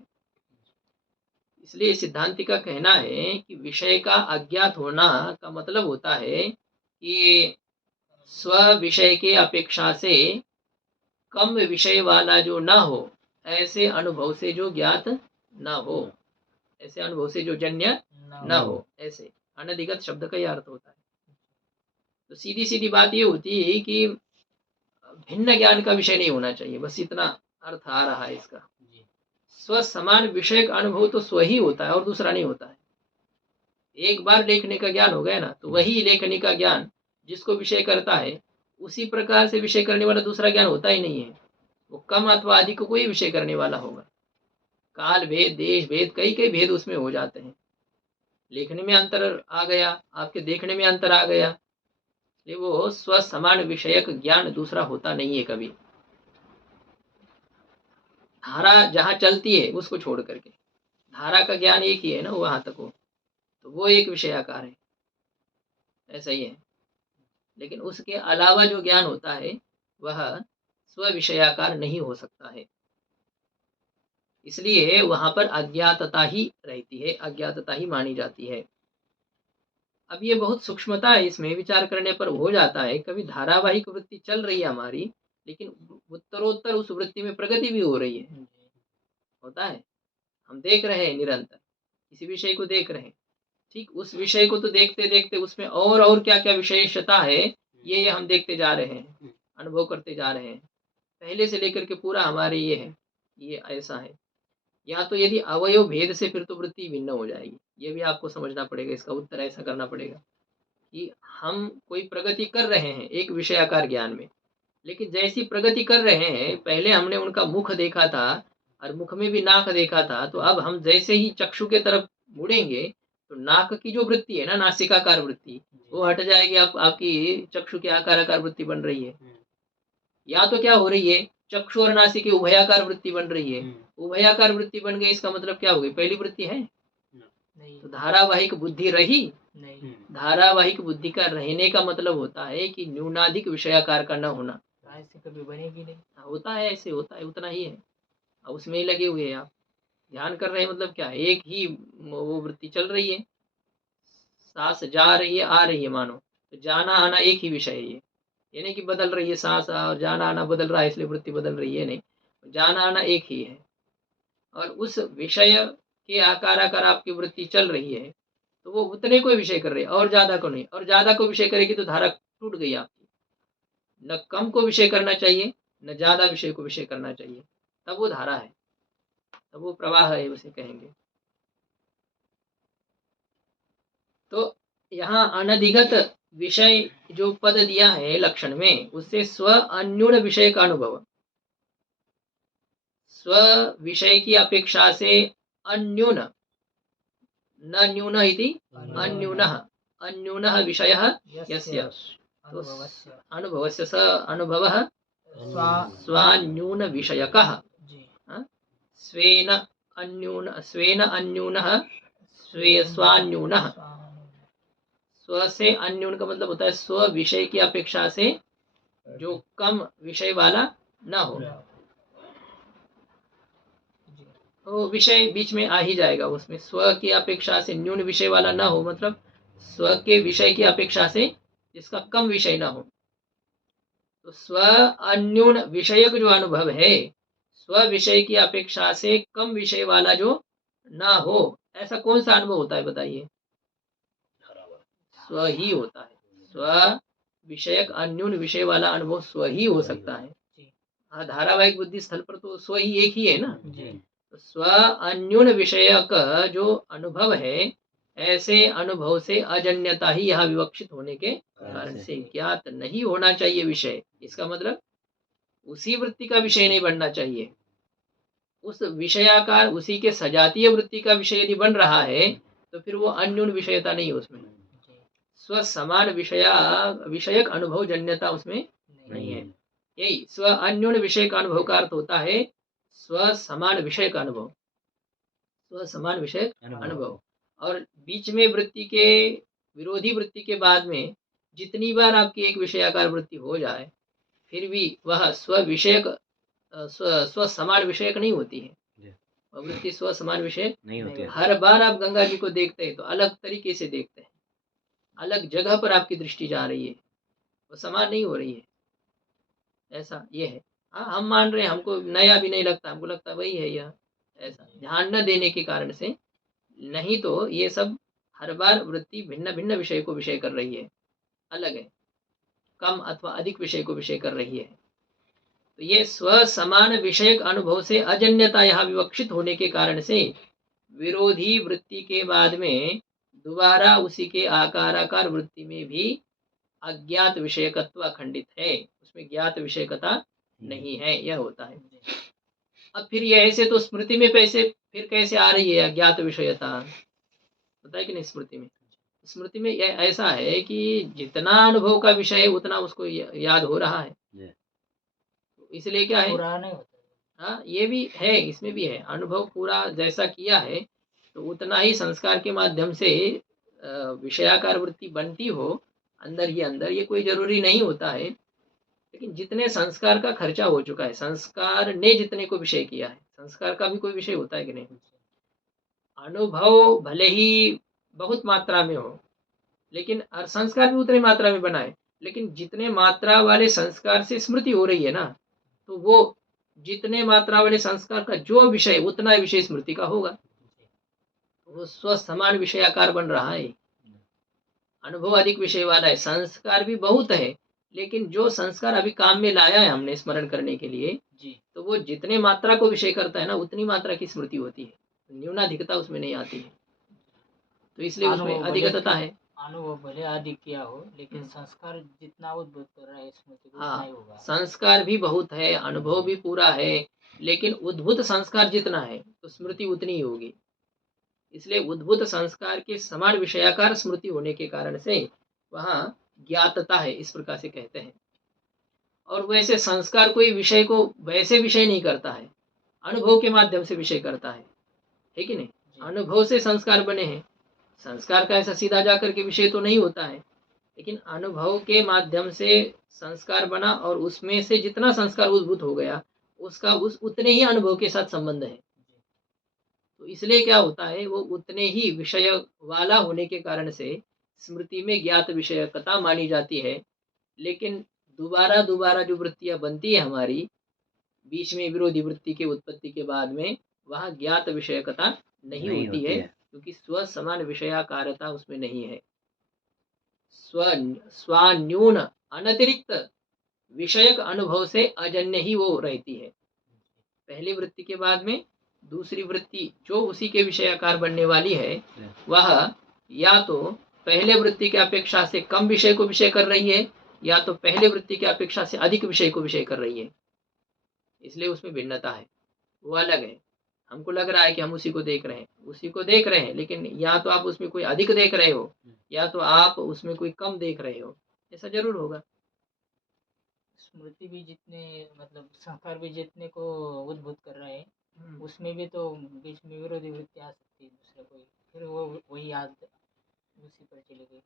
इसलिए सिद्धांति का कहना है कि विषय का अज्ञात होना का मतलब होता है कि स्व विषय के अपेक्षा से कम विषय वाला जो ना हो, ऐसे अनुभव से जो ज्ञात ना हो, ऐसे अनुभव से जो जन्य ना हो, ऐसे अनधिगत शब्द का यह अर्थ होता है। तो सीधी सीधी बात ये होती है कि भिन्न ज्ञान का विषय नहीं होना चाहिए, बस इतना अर्थ आ रहा है इसका। स्व समान विषय का अनुभव तो स्व ही होता है और दूसरा नहीं होता है। एक बार लेखनी का ज्ञान हो गया ना, तो वही लेखनी का ज्ञान जिसको विषय करता है, उसी प्रकार से विषय करने वाला दूसरा ज्ञान होता ही नहीं है। वो कम अथवा अधिक को ही विषय करने वाला होगा। काल भेद, देश भेद, कई कई भेद उसमें हो जाते हैं। लेखने में अंतर आ गया, आपके देखने में अंतर आ गया, ये वो स्व समान विषयक ज्ञान दूसरा होता नहीं है कभी। धारा जहाँ चलती है उसको छोड़ करके, धारा का ज्ञान एक ही है ना, वहां तक हो, तो वो एक विषयाकार है, ऐसा ही है। लेकिन उसके अलावा जो ज्ञान होता है वह स्व विषयाकार नहीं हो सकता है, इसलिए वहां पर अज्ञातता ही रहती है, अज्ञातता ही मानी जाती है। अब ये बहुत सूक्ष्मता है, इसमें विचार करने पर हो जाता है। कभी धारावाहिक वृत्ति चल रही है हमारी, लेकिन उत्तरोत्तर उस वृत्ति में प्रगति भी हो रही है, होता है। हम देख रहे हैं निरंतर, किसी विषय को देख रहे हैं, ठीक उस विषय को तो देखते देखते उसमें और क्या क्या विशेषता है, ये हम देखते जा रहे हैं, अनुभव करते जा रहे हैं। पहले से लेकर के पूरा हमारे ये है, ये ऐसा है। या तो यदि अवयव भेद से फिर तो वृत्ति भिन्न हो जाएगी, ये भी आपको समझना पड़ेगा। इसका उत्तर ऐसा करना पड़ेगा कि हम कोई प्रगति कर रहे हैं एक विषयाकार ज्ञान में, लेकिन जैसी प्रगति कर रहे हैं, पहले हमने उनका मुख देखा था और मुख में भी नाक देखा था, तो अब हम जैसे ही चक्षु के तरफ मुड़ेंगे तो नाक की जो वृत्ति है ना, नासिकाकार वृत्ति, वो हट जाएगी, आपकी चक्षु के आकार वृत्ति बन रही है। या तो क्या हो रही है, चक्षु और नासिक की उभयाकार वृत्ति बन रही है। उभयाकार वृत्ति बन गई, इसका मतलब क्या हो गई, पहली वृत्ति है नहीं, तो धारावाहिक बुद्धि रही नहीं। धारावाहिक बुद्धि का रहने का मतलब होता है कि न्यूनाधिक विषयाकार का न होना, ऐसे कभी बनेगी नहीं। होता है, ऐसे होता है, उतना ही है, उसमें ही लगे हुए हैं आप, ध्यान कर रहे हैं, मतलब क्या, एक ही वो वृत्ति चल रही है, सांस जा रही है आ रही है, मानो तो जाना आना एक ही विषय है। ये नहीं कि बदल रही है सांस और जाना आना बदल रहा है इसलिए वृत्ति बदल रही है, नहीं, जाना आना एक ही है। और उस विषय के आकार आपकी वृत्ति चल रही है, तो वो उतने को विषय कर रही है और ज्यादा को नहीं, और ज्यादा को विषय करेगी तो धारा टूट गई आपकी। न कम को विषय करना चाहिए, न ज्यादा विषय को विषय करना चाहिए, तब वो धारा है, तब वो प्रवाह है, उसे कहेंगे। तो यहाँ अनधिगत विषय जो पद दिया है लक्षण में, उससे स्व अन्यून विषय का अनुभव, स्व विषय की अपेक्षा से अन्यून, न न्यून इति अन्यूनः, अन्यूनः विषयः यस्य, तो अनुभवस्य स अनुभवः स्वान्यून विषयकः, स्वेन अन्यूनः स्वान्यूनः। स्व से अन्यून का मतलब होता है स्व विषय की अपेक्षा से जो कम विषय वाला न हो, तो विषय बीच में आ ही जाएगा उसमें। स्व की अपेक्षा से न्यून विषय वाला न हो, मतलब स्व के विषय की अपेक्षा से जिसका कम विषय न हो। तो स्व अन्यून विषयक जो अनुभव है, स्व विषय की अपेक्षा से कम विषय वाला जो ना हो, ऐसा कौन सा अनुभव होता है बताइए? स्व ही होता है। स्व विषयक अन्यून विषय वाला अनुभव स्व ही हो सकता है। हाँ, धारावाहिक बुद्धि स्थल पर तो स्व ही एक ही है ना। तो स्व अन्यून विषयक जो अनुभव है, ऐसे अनुभव से अजन्यता ही यहाँ विवक्षित होने के कारण से ज्ञात नहीं होना चाहिए विषय। इसका मतलब उसी वृत्ति का विषय नहीं बनना चाहिए, उस विषयाकार उसी के सजातीय वृत्ति का विषय यदि बन रहा है तो फिर वो अन्यून विषयता नहीं, उसमें स्व समान विषयक अनुभव जन्यता उसमें नहीं है। यही स्व अन्यून विषय का अनुभव का अर्थ होता है स्व समान विषय का अनुभव। स्व समान विषयक अनुभव। अनुभव। और बीच में वृत्ति के विरोधी वृत्ति के बाद में जितनी बार आपकी एक विषयाकार वृत्ति हो जाए फिर भी वह स्व विषयक स्व समान विषयक नहीं होती है। जी। वह वृत्ति स्व समान विषयक नहीं होती है। हर बार आप गंगा जी को देखते हैं तो अलग तरीके से देखते हैं, अलग जगह पर आपकी दृष्टि जा रही है, वो समान नहीं हो रही है। ऐसा ये है। हाँ, हम मान रहे हैं, हमको नया भी नहीं लगता, हमको लगता वही है यह। ऐसा ध्यान न देने के कारण से, नहीं तो ये सब हर बार वृत्ति भिन्न भिन्न विषय को विषय कर रही है, अलग है, कम अथवा अधिक विषय को विषय कर रही है। तो ये स्व समान विषयक अनुभव से अजन्यता यहाँ विवक्षित होने के कारण से विरोधी वृत्ति के बाद में दोबारा उसी के आकाराकार वृत्ति में भी अज्ञात विषयकत्व अखंडित है, उसमें ज्ञात विषयकता नहीं है, यह होता है। अब फिर ये ऐसे तो स्मृति में फिर कैसे आ रही है अज्ञात विषयता, पता है कि नहीं? स्मृति में यह ऐसा है कि जितना अनुभव का विषय है उतना उसको याद हो रहा है, इसलिए क्या है, पूरा नहीं होता। हाँ, ये भी है, इसमें भी है, अनुभव पूरा जैसा किया है तो उतना ही संस्कार के माध्यम से विषयाकार वृत्ति बनती हो अंदर ही अंदर, ये कोई जरूरी नहीं होता है। लेकिन जितने संस्कार का खर्चा हो चुका है, संस्कार ने जितने को विषय किया है, संस्कार का भी कोई विषय होता है कि नहीं? अनुभव भले ही बहुत मात्रा में हो लेकिन और संस्कार भी उतनी मात्रा में बनाए, लेकिन जितने मात्रा वाले संस्कार से स्मृति हो रही है ना, तो वो जितने मात्रा वाले संस्कार का जो विषय उतना विषय स्मृति का होगा, वो स्व समान विषयाकार बन रहा है। अनुभव अधिक विषय वाला है, संस्कार भी बहुत है, लेकिन जो संस्कार अभी काम में लाया है हमने स्मरण करने के लिए जी। तो वो जितने मात्रा को विषय करता है ना उतनी मात्रा की स्मृति होती है, न्यूनाधिकता उसमें नहीं आती है, तो इसलिए उसमें अधिकता है। अनुभव भले अधिक किया हो लेकिन संस्कार जितना उद्भूत कर रहा है स्मृति को उतना ही होगा। संस्कार भी बहुत है, अनुभव भी पूरा है, लेकिन उद्भूत संस्कार जितना है तो स्मृति उतनी ही होगी। इसलिए उद्भूत संस्कार के समान विषयाकार स्मृति होने के कारण से वहाँ ज्ञातता है, इस प्रकार से कहते हैं। और वैसे संस्कार कोई विषय को वैसे विषय नहीं करता है, अनुभव के माध्यम से विषय करता है कि नहीं? अनुभव से संस्कार बने हैं, संस्कार का ऐसा सीधा जाकर के विषय तो नहीं होता है, लेकिन अनुभव के माध्यम से संस्कार बना और उसमें से जितना संस्कार उद्भूत हो गया उसका उतने ही अनुभव के साथ संबंध है। तो इसलिए क्या होता है, वो उतने ही विषय वाला होने के कारण से स्मृति में ज्ञात विषयकता मानी जाती है। लेकिन दोबारा दोबारा जो वृत्तियां बनती है हमारी बीच में विरोधी वृत्ति के उत्पत्ति के बाद में, वहाँ ज्ञात विषयकता नहीं होती है, क्योंकि स्व समान विषयाकारता उसमें नहीं है। स्वान्यून अनतिरिक्त विषयक अनुभव से अजन्य ही वो रहती है। पहली वृत्ति के बाद में दूसरी वृत्ति जो उसी के विषयाकार बनने वाली है, वह या तो पहले वृत्ति की अपेक्षा से कम विषय को विषय कर रही है या तो पहले वृत्ति की अपेक्षा से अधिक विषय को विषय कर रही है, इसलिए उसमें भिन्नता है, वो अलग है। हमको लग रहा है कि हम उसी को देख रहे हैं, लेकिन या तो आप उसमें कोई अधिक देख रहे हो या तो आप उसमें कोई कम देख रहे हो, ऐसा जरूर होगा। स्मृति भी जितने मतलब संस्कार भी जितने को उद्भूत कर रहा है उसमें भी तो बीच में विरोधी वृत्ति आ सकती है दूसरा कोई, फिर वो वही याद उसी पर चलेगी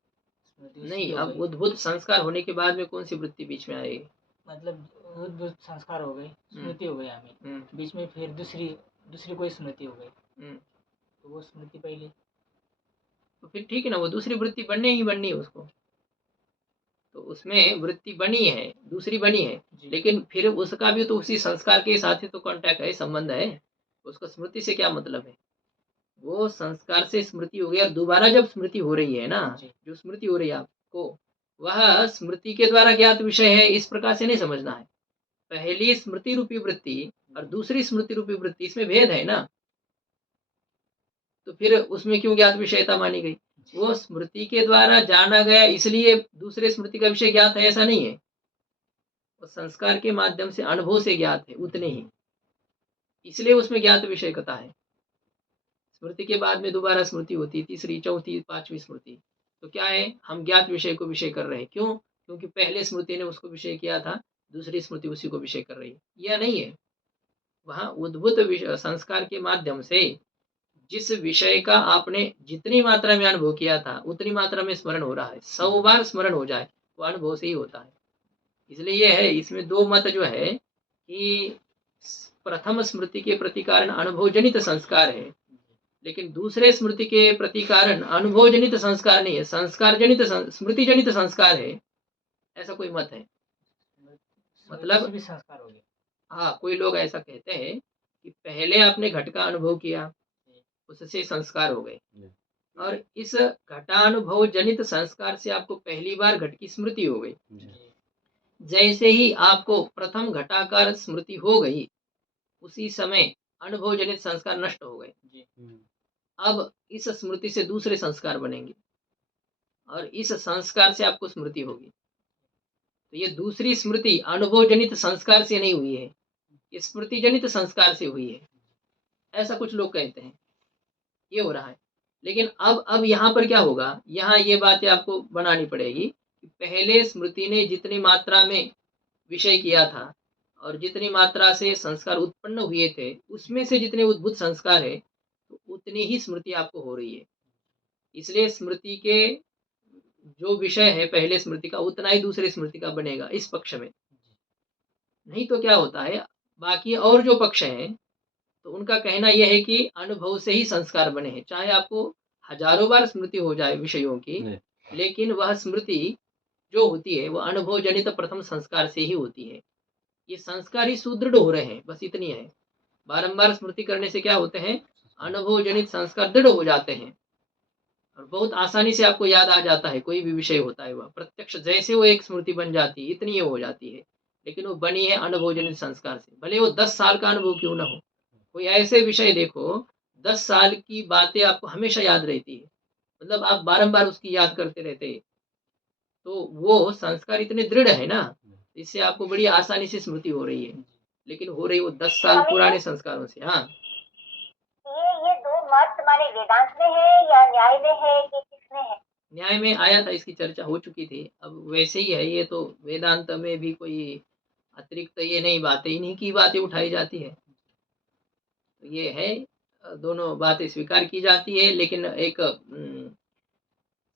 स्मृति नहीं। अब उद्भूत संस्कार होने के बाद में कौन सी वृत्ति बीच में आएगी? मतलब उद्भूत संस्कार हो गई, स्मृति हो गई हमें, बीच में फिर दूसरी कोई स्मृति हो गई, तो वो स्मृति पहले, तो फिर ठीक है ना, वो दूसरी वृत्ति बननी है उसको, तो उसमें वृत्ति बनी है, दूसरी बनी है, लेकिन फिर उसका भी तो उसी संस्कार के साथ ही तो कांटेक्ट है, संबंध है, उसको स्मृति से क्या मतलब है? वो संस्कार से स्मृति हो गई और दोबारा जब स्मृति हो रही है ना, जो स्मृति हो रही है आपको, वह स्मृति के द्वारा ज्ञात विषय है, इस प्रकार से नहीं समझना है। पहली स्मृति रूपी वृत्ति और दूसरी स्मृति रूपी वृत्ति, इसमें भेद है ना, तो फिर उसमें क्यों ज्ञात विषयता मानी गई? वो स्मृति के द्वारा जाना गया इसलिए दूसरे स्मृति का विषय ज्ञात है, ऐसा नहीं है, वो संस्कार के माध्यम से अनुभव से ज्ञात है उतने ही, इसलिए उसमें ज्ञात विषयकता है। स्मृति के बाद में दोबारा स्मृति होती है, तीसरी चौथी पांचवी स्मृति, तो क्या है, हम ज्ञात विषय को विषय कर रहे हैं, क्यों? क्योंकि पहले स्मृति ने उसको विषय किया था, दूसरी स्मृति उसी को विषय कर रही है, यह नहीं है। वहां उद्भूत संस्कार के माध्यम से जिस विषय का आपने जितनी मात्रा में अनुभव किया था उतनी मात्रा में स्मरण हो रहा है, 100 बार स्मरण हो जाए वो अनुभव से ही होता है। इसलिए ये है, इसमें दो मत जो है कि प्रथम स्मृति के प्रति कारण अनुभव जनित संस्कार है, लेकिन दूसरे स्मृति के प्रति कारण अनुभव जनित संस्कार नहीं है, संस्कार जनित स्मृति जनित संस्कार है, ऐसा कोई मत है। मतलब भी संस्कार हो गया। हाँ, कोई लोग ऐसा कहते हैं कि पहले आपने घट का अनुभव किया, उससे संस्कार हो गए, और इस घटानुभव जनित संस्कार से आपको पहली बार घट की स्मृति हो गई। जैसे ही आपको प्रथम घटाकार स्मृति हो गई, उसी समय अनुभव जनित संस्कार नष्ट हो गए। अब इस स्मृति से दूसरे संस्कार बनेंगे और इस संस्कार से आपको स्मृति होगी। तो ये दूसरी स्मृति अनुभव जनित संस्कार से नहीं हुई है, ये स्मृति जनित संस्कार से हुई है, ऐसा कुछ लोग कहते हैं। ये हो रहा है। लेकिन अब यहाँ पर क्या होगा, यहाँ ये बातें आपको बनानी पड़ेगी कि पहले स्मृति ने जितनी मात्रा में विषय किया था और जितनी मात्रा से संस्कार उत्पन्न हुए थे, उसमें से जितने उद्भूत संस्कार है, तो उतनी ही स्मृति आपको हो रही है। इसलिए स्मृति के जो विषय है पहले स्मृति का, उतना ही दूसरे स्मृति का बनेगा इस पक्ष में। नहीं तो क्या होता है, बाकी और जो पक्ष हैं तो उनका कहना यह है कि अनुभव से ही संस्कार बने हैं, चाहे आपको हजारों बार स्मृति हो जाए विषयों की, लेकिन वह स्मृति जो होती है वो अनुभव जनित प्रथम संस्कार से ही होती है। ये संस्कार ही सुदृढ़ हो रहे हैं, बस इतनी है। बारंबार स्मृति करने से क्या होते हैं, अनुभव जनित संस्कार दृढ़ हो जाते हैं और बहुत आसानी से आपको याद आ जाता है। कोई भी विषय होता है वह प्रत्यक्ष जैसे वो एक स्मृति बन जाती है, इतनी हो जाती है, लेकिन वो बनी है अनुभव जनित संस्कार से। भले वो 10 साल का अनुभव क्यों ना हो, कोई ऐसे विषय देखो 10 साल की बातें आपको हमेशा याद रहती है, मतलब आप बारंबार उसकी याद करते रहते हैं, तो वो संस्कार इतने दृढ़ है ना, इससे आपको बड़ी आसानी से स्मृति हो रही है, लेकिन हो रही वो 10 साल पुराने संस्कारों से। हाँ, ये दो मत हमारे वेदांत में है या न्याय में है कि किसमें है? न्याय में आया था, इसकी चर्चा हो चुकी थी, अब वैसे ही है। ये तो वेदांत में भी कोई अतिरिक्त ये नहीं, बातें इन्हीं की बातें उठाई जाती है। तो ये है, दोनों बातें स्वीकार की जाती है, लेकिन एक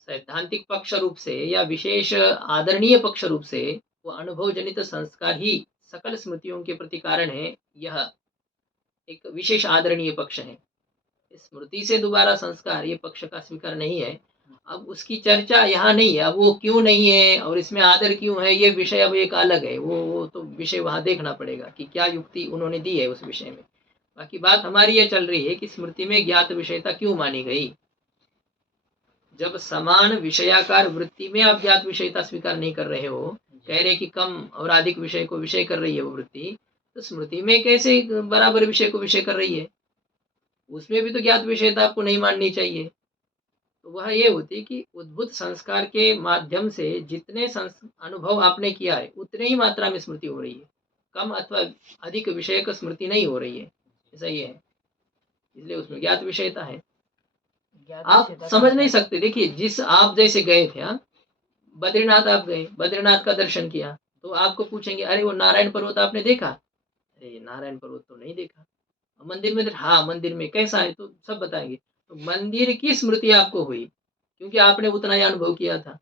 सैद्धांतिक पक्ष रूप से या विशेष आदरणीय पक्ष रूप से वो अनुभव जनित संस्कार ही सकल स्मृतियों के प्रति कारण है, यह एक विशेष आदरणीय पक्ष है। स्मृति से दोबारा संस्कार, ये पक्ष का स्वीकार नहीं है। अब उसकी चर्चा यहाँ नहीं है, अब वो क्यों नहीं है और इसमें आदर क्यों है, ये विषय अब एक अलग है। वो तो विषय वहाँ देखना पड़ेगा कि क्या युक्ति उन्होंने दी है उस विषय में। बाकी बात हमारी ये चल रही है कि स्मृति में ज्ञात विषयता क्यों मानी गई। जब समान विषयाकार वृत्ति में आप ज्ञात विषयता स्वीकार नहीं कर रहे हो, कह रहे कि कम और अधिक विषय को विषय कर रही है वो वृत्ति, तो स्मृति में कैसे बराबर विषय को विषय कर रही है, उसमें भी तो ज्ञात विषयता आपको नहीं माननी चाहिए। तो वह ये होती कि उद्भूत संस्कार के माध्यम से जितने अनुभव आपने किया है उतने ही मात्रा में स्मृति हो रही है, कम अथवा अधिक विषय का स्मृति नहीं हो रही है, ऐसा ही है। इसलिए उसमें ज्ञात विषयता है। आप समझ नहीं सकते। देखिए, जिस आप जैसे गए थे, हाँ, बद्रीनाथ आप गए, बद्रीनाथ का दर्शन किया, तो आपको पूछेंगे अरे वो नारायण पर्वत आपने देखा? अरे नारायण पर्वत तो नहीं देखा। मंदिर में, हाँ मंदिर में कैसा है, तो सब बताएंगे। तो मंदिर की स्मृति आपको हुई क्योंकि आपने उतना ही अनुभव किया था।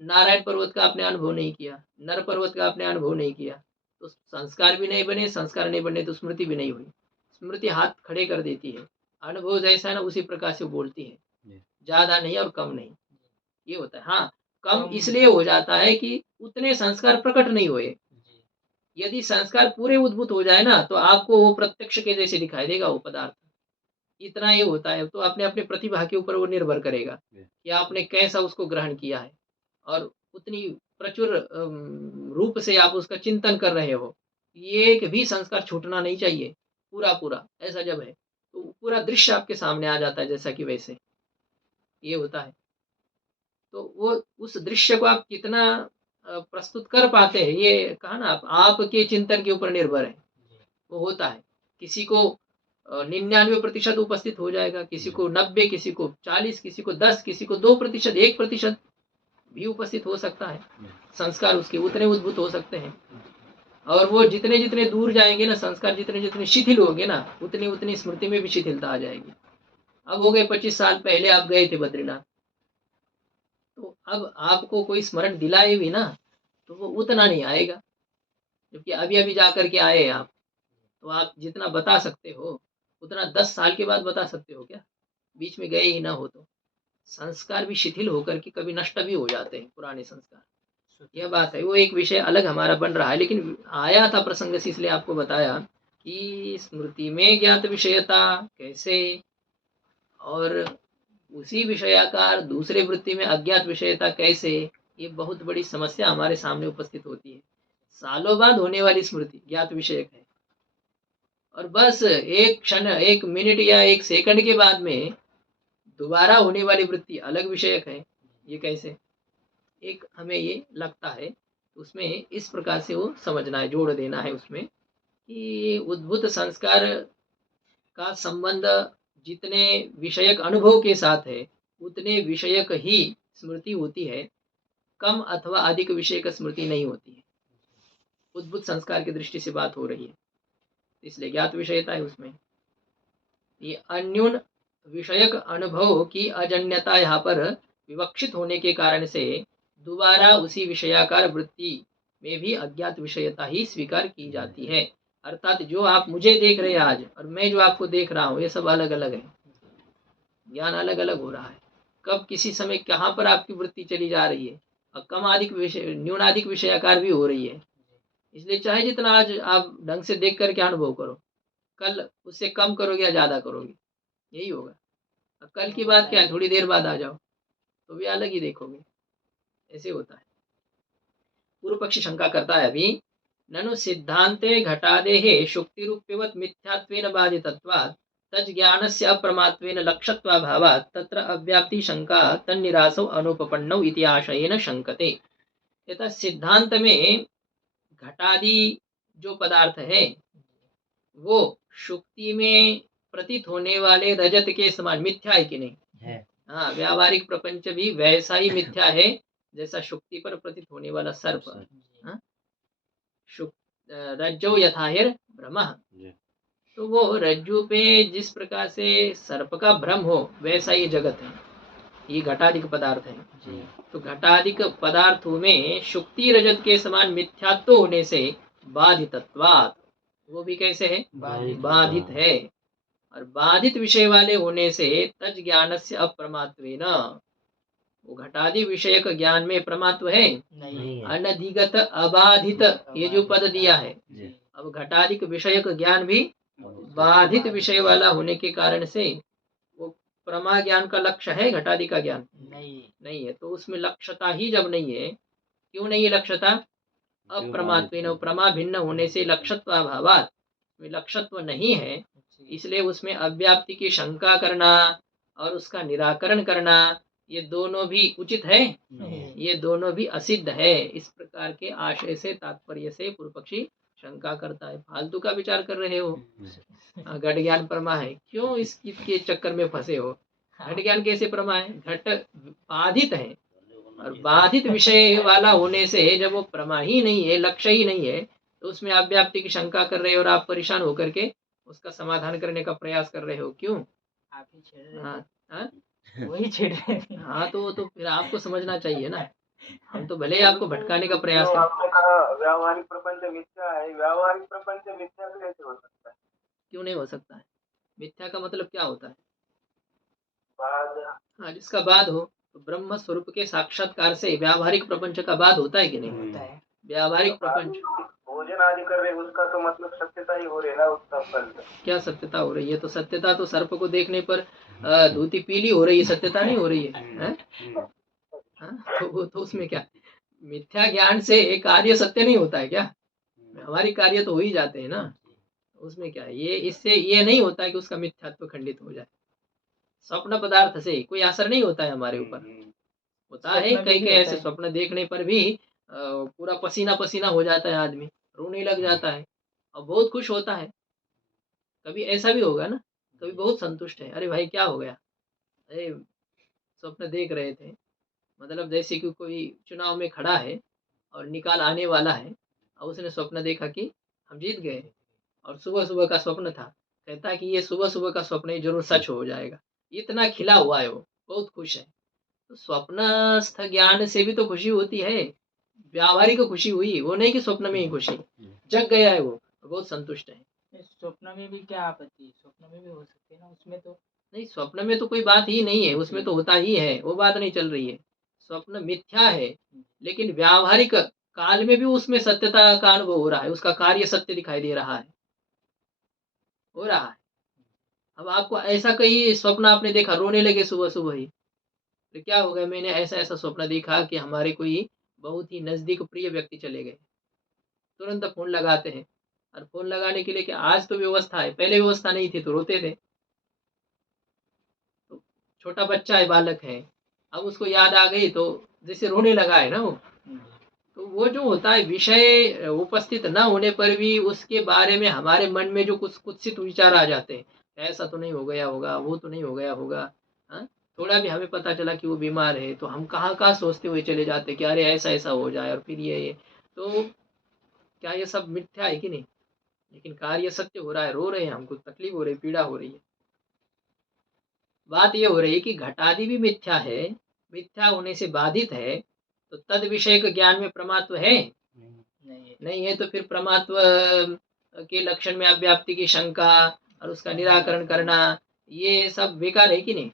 नारायण पर्वत का आपने अनुभव नहीं किया, नर पर्वत का आपने अनुभव नहीं किया, तो संस्कार भी नहीं बने, संस्कार नहीं बने तो स्मृति भी नहीं हुई। स्मृति हाथ खड़े कर देती है, अनुभव जैसा है ना उसी प्रकार से बोलती है, ज्यादा नहीं और कम नहीं, ये होता है। हाँ, कम इसलिए हो जाता है कि उतने संस्कार प्रकट नहीं हुए। यदि संस्कार पूरे उद्भूत हो जाए ना, तो आपको वो प्रत्यक्ष के जैसे दिखाई देगा वो पदार्थ। इतना ये होता है। तो अपने अपने प्रतिभा के ऊपर वो निर्भर करेगा कि आपने कैसा उसको ग्रहण किया है और उतनी प्रचुर रूप से आप उसका चिंतन कर रहे हो। ये एक भी संस्कार छूटना नहीं चाहिए, पूरा पूरा। ऐसा जब है तो पूरा दृश्य आपके सामने आ जाता है, जैसा कि वैसे ये होता है। तो वो उस दृश्य को आप कितना प्रस्तुत कर पाते हैं, ये कहा ना, आपके चिंतन के ऊपर निर्भर है। वो होता है, किसी को 99% उपस्थित हो जाएगा, किसी को 90, किसी को 40, किसी को 10, किसी को 2%, 1% भी उपस्थित हो सकता है। संस्कार उसके उतने उद्भूत हो सकते हैं। और वो जितने जितने दूर जाएंगे ना, संस्कार जितने जितने शिथिल होंगे ना, उतनी उतनी स्मृति में भी शिथिलता आ जाएगी। अब हो गए 25 साल, पहले आप गए थे बद्रीनाथ, तो अब आपको कोई स्मरण दिलाए भी ना तो वो उतना नहीं आएगा, जबकि अभी अभी जा कर के आए आप, तो आप जितना बता सकते हो उतना 10 साल के बाद बता सकते हो क्या, बीच में गए ही ना हो तो। संस्कार भी शिथिल होकर के कभी नष्ट भी हो जाते हैं, पुराने संस्कार, यह बात है। वो एक विषय अलग हमारा बन रहा है, लेकिन आया था प्रसंग से इसलिए आपको बताया कि स्मृति में ज्ञात विषयता कैसे, और उसी विषयाकार दूसरे वृत्ति में अज्ञात विषयता कैसे, ये बहुत बड़ी समस्या हमारे सामने उपस्थित होती है। सालों बाद होने वाली स्मृति ज्ञात विषयक है, और बस एक क्षण, एक मिनट या एक सेकंड के बाद में दोबारा होने वाली वृत्ति अलग विषयक है। ये कैसे, एक हमें ये लगता है, उसमें इस प्रकार से वो समझना है, जोड़ देना है उसमें कि उद्भूत संस्कार का संबंध जितने विषयक अनुभव के साथ है उतने विषयक ही स्मृति होती है, कम अथवा अधिक विषयक स्मृति नहीं होती है। उद्भूत संस्कार की दृष्टि से बात हो रही है, इसलिए ज्ञात विषयता है उसमें। ये अन्यून विषयक अनुभव की अजन्यता यहाँ पर विवक्षित होने के कारण से दोबारा उसी विषयाकार वृत्ति में भी अज्ञात विषयता ही स्वीकार की जाती है। अर्थात जो आप मुझे देख रहे हैं आज और मैं जो आपको देख रहा हूँ, ये सब अलग अलग है, ज्ञान अलग अलग हो रहा है। कब किसी समय कहाँ पर आपकी वृत्ति चली जा रही है, और कम अधिक विषय, न्यूनाधिक विषयाकार भी हो रही है। इसलिए चाहे जितना आज आप ढंग से देख करके अनुभव करो, कल उससे कम करोगे या ज्यादा करोगे, यही होगा। अब कल की बात क्या है, थोड़ी देर बाद आ जाओ तो भी अलग ही देखोगे, ऐसे होता है। पूर्व पक्षी शंका करता है अभी, ननु सिद्धांते घटादेहे शुक्तिरूप्यवत मिथ्यात्वेन बाधितत्वात् तज्ज्ञानस्य अप्रमात्वेन लक्ष्यत्वाभावात् तत्र अव्याप्ति शंका तन्निरासौ अनुपपन्नौ इति आशयेन शंकते। यथा सिद्धांत में घटादि जो पदार्थ है वो शुक्ति में प्रतीत होने वाले रजत के समान मिथ्या है कि नहीं है? हाँ, व्यावहारिक प्रपंच भी वैसा ही मिथ्या है जैसा शुक्ति पर प्रतीत होने वाला सर्प। हाँ? रज्जो यथाहिर भ्रम, तो वो रज्जु पे जिस प्रकार से सर्प का भ्रम हो वैसा ये जगत है, ये घटाधिक पदार्थ है। तो घटाधिक पदार्थों में शुक्ति रजत के समान मिथ्यात्व होने से बाधितत्वात्, वो भी कैसे है, बाधित है। और बाधित विषय वाले होने से तज ज्ञानस्य अप्रमात्वेन, वो घटादि विषयक ज्ञान में प्रमात्व है नहीं, अनधिगत अबाधित, ये जो पद दिया है। अब घटादिक विषयक ज्ञान भी बाधित विषय वाला होने के कारण से वो प्रमा ज्ञान का लक्ष्य है, घटादि का ज्ञान नहीं है। तो उसमें लक्ष्यता ही जब नहीं है, क्यों नहीं है लक्ष्यता, अप्रमात्वेन, प्रमा भिन्न होने से लक्ष्यत्वाभावात्, लक्ष्यत्व नहीं है, इसलिए उसमें अव्याप्ति की शंका करना और उसका निराकरण करना, ये दोनों भी उचित है, ये दोनों भी असिद्ध है। इस प्रकार के आशय से, तात्पर्य से पूर्व पक्षी शंका करता है। फालतू का विचार कर रहे हो, घट ज्ञान प्रमा है, क्यों इसके चक्कर में फंसे हो। घट ज्ञान कैसे प्रमा है, घट बाधित है, और बाधित विषय वाला होने से जब वो प्रमा ही नहीं है, लक्ष्य ही नहीं है, तो उसमें अव्याप्ति की शंका कर रहे हो और आप परेशान होकर के उसका समाधान करने का प्रयास कर रहे हो, क्यों? आप ही छेड़ रहे हाँ, हाँ? वही छेड़ रहे हैं। हाँ, तो फिर आपको समझना चाहिए ना, हम तो भले ही आपको भटकाने का प्रयास करें। आपने कहा व्यावहारिक प्रपंच मिथ्या है, व्यावहारिक प्रपंच मिथ्या कैसे हो सकता है? क्यों नहीं हो सकता है? मिथ्या का मतलब क्या होता है? बाद, हाँ, जिसका बाद हो, तो ब्रह्म स्वरूप के साक्षात्कार से व्यावहारिक प्रपंच का बाद होता है कि नहीं होता है? व्यावहारिक प्रपंच भोजन आदि कर रहे, उसका तो मतलब सत्यता ही हो रही है ना, उसका फल। क्या सत्यता हो रही है? तो सत्यता तो सर्प को देखने पर धोती पीली हो रही है, सत्यता नहीं हो रही है? तो उसमें क्या, मिथ्या ज्ञान से कार्य सत्य नहीं होता है क्या? हमारी कार्य तो हो ही जाते हैं ना, उसमें क्या है, ये इससे ये नहीं होता है कि उसका मिथ्यात्व खंडित हो जाए। स्वप्न पदार्थ से कोई असर नहीं होता है हमारे ऊपर, होता है कई कई ऐसे स्वप्न देखने पर भी पूरा पसीना पसीना हो जाता है, आदमी रोने लग जाता है और बहुत खुश होता है। कभी ऐसा भी होगा ना, कभी बहुत संतुष्ट है, अरे भाई क्या हो गया, अरे स्वप्न देख रहे थे, मतलब जैसे कि कोई चुनाव में खड़ा है और निकाल आने वाला है और उसने स्वप्न देखा कि हम जीत गए, और सुबह सुबह का स्वप्न था, कहता है कि ये सुबह सुबह का स्वप्न ही जरूर सच हो जाएगा, इतना खिला हुआ है, वो बहुत खुश है। तो स्वप्नस्थ ज्ञान से भी तो खुशी होती है, व्यावहारिक खुशी हुई, वो नहीं कि स्वप्न में ही खुशी। जग गया है वो, बहुत संतुष्ट है। स्वप्न में भी क्या आपत्ति है, स्वप्न में भी हो सकते हैं ना, उसमें तो नहीं, स्वप्न में तो कोई बात ही नहीं है, उसमें तो होता ही है, वो बात नहीं चल रही है। स्वप्न मिथ्या है, लेकिन व्यावहारिक काल में भी उसमें सत्यता का अनुभव हो रहा है, उसका कार्य सत्य दिखाई दे रहा है, हो रहा है। अब आपको ऐसा कहीं स्वप्न आपने देखा, रोने लगे सुबह सुबह ही, तो क्या हो गया, मैंने ऐसा ऐसा स्वप्न देखा कि हमारे कोई बहुत ही नजदीक प्रिय व्यक्ति चले गए। तुरंत फोन लगाते हैं, और फोन लगाने के लिए कि आज तो व्यवस्था है, पहले व्यवस्था नहीं थी तो रोते थे। तो छोटा बच्चा है, बालक है, अब उसको याद आ गई तो जैसे रोने लगा है ना वो। तो वो जो होता है, विषय उपस्थित न होने पर भी उसके बारे में हमारे मन में जो कुछ कुत्सित विचार आ जाते हैं, ऐसा तो नहीं हो गया होगा, वो तो नहीं हो गया होगा। हाँ? थोड़ा भी हमें पता चला कि वो बीमार है तो हम कहाँ कहाँ सोचते हुए चले जाते कि अरे ऐसा ऐसा हो जाए, और फिर ये तो क्या ये सब मिथ्या है कि नहीं? लेकिन कार्य सत्य हो रहा है, रो रहे हैं, हमको तकलीफ हो रही है, पीड़ा हो रही है। बात ये हो रही है कि घटादि भी मिथ्या है, मिथ्या होने से बाधित है, तो तद विषय के ज्ञान में प्रमात्व है? नहीं है। तो फिर प्रमात्व के लक्षण में अव्याप्ति की शंका और उसका निराकरण करना, ये सब बेकार है कि नहीं?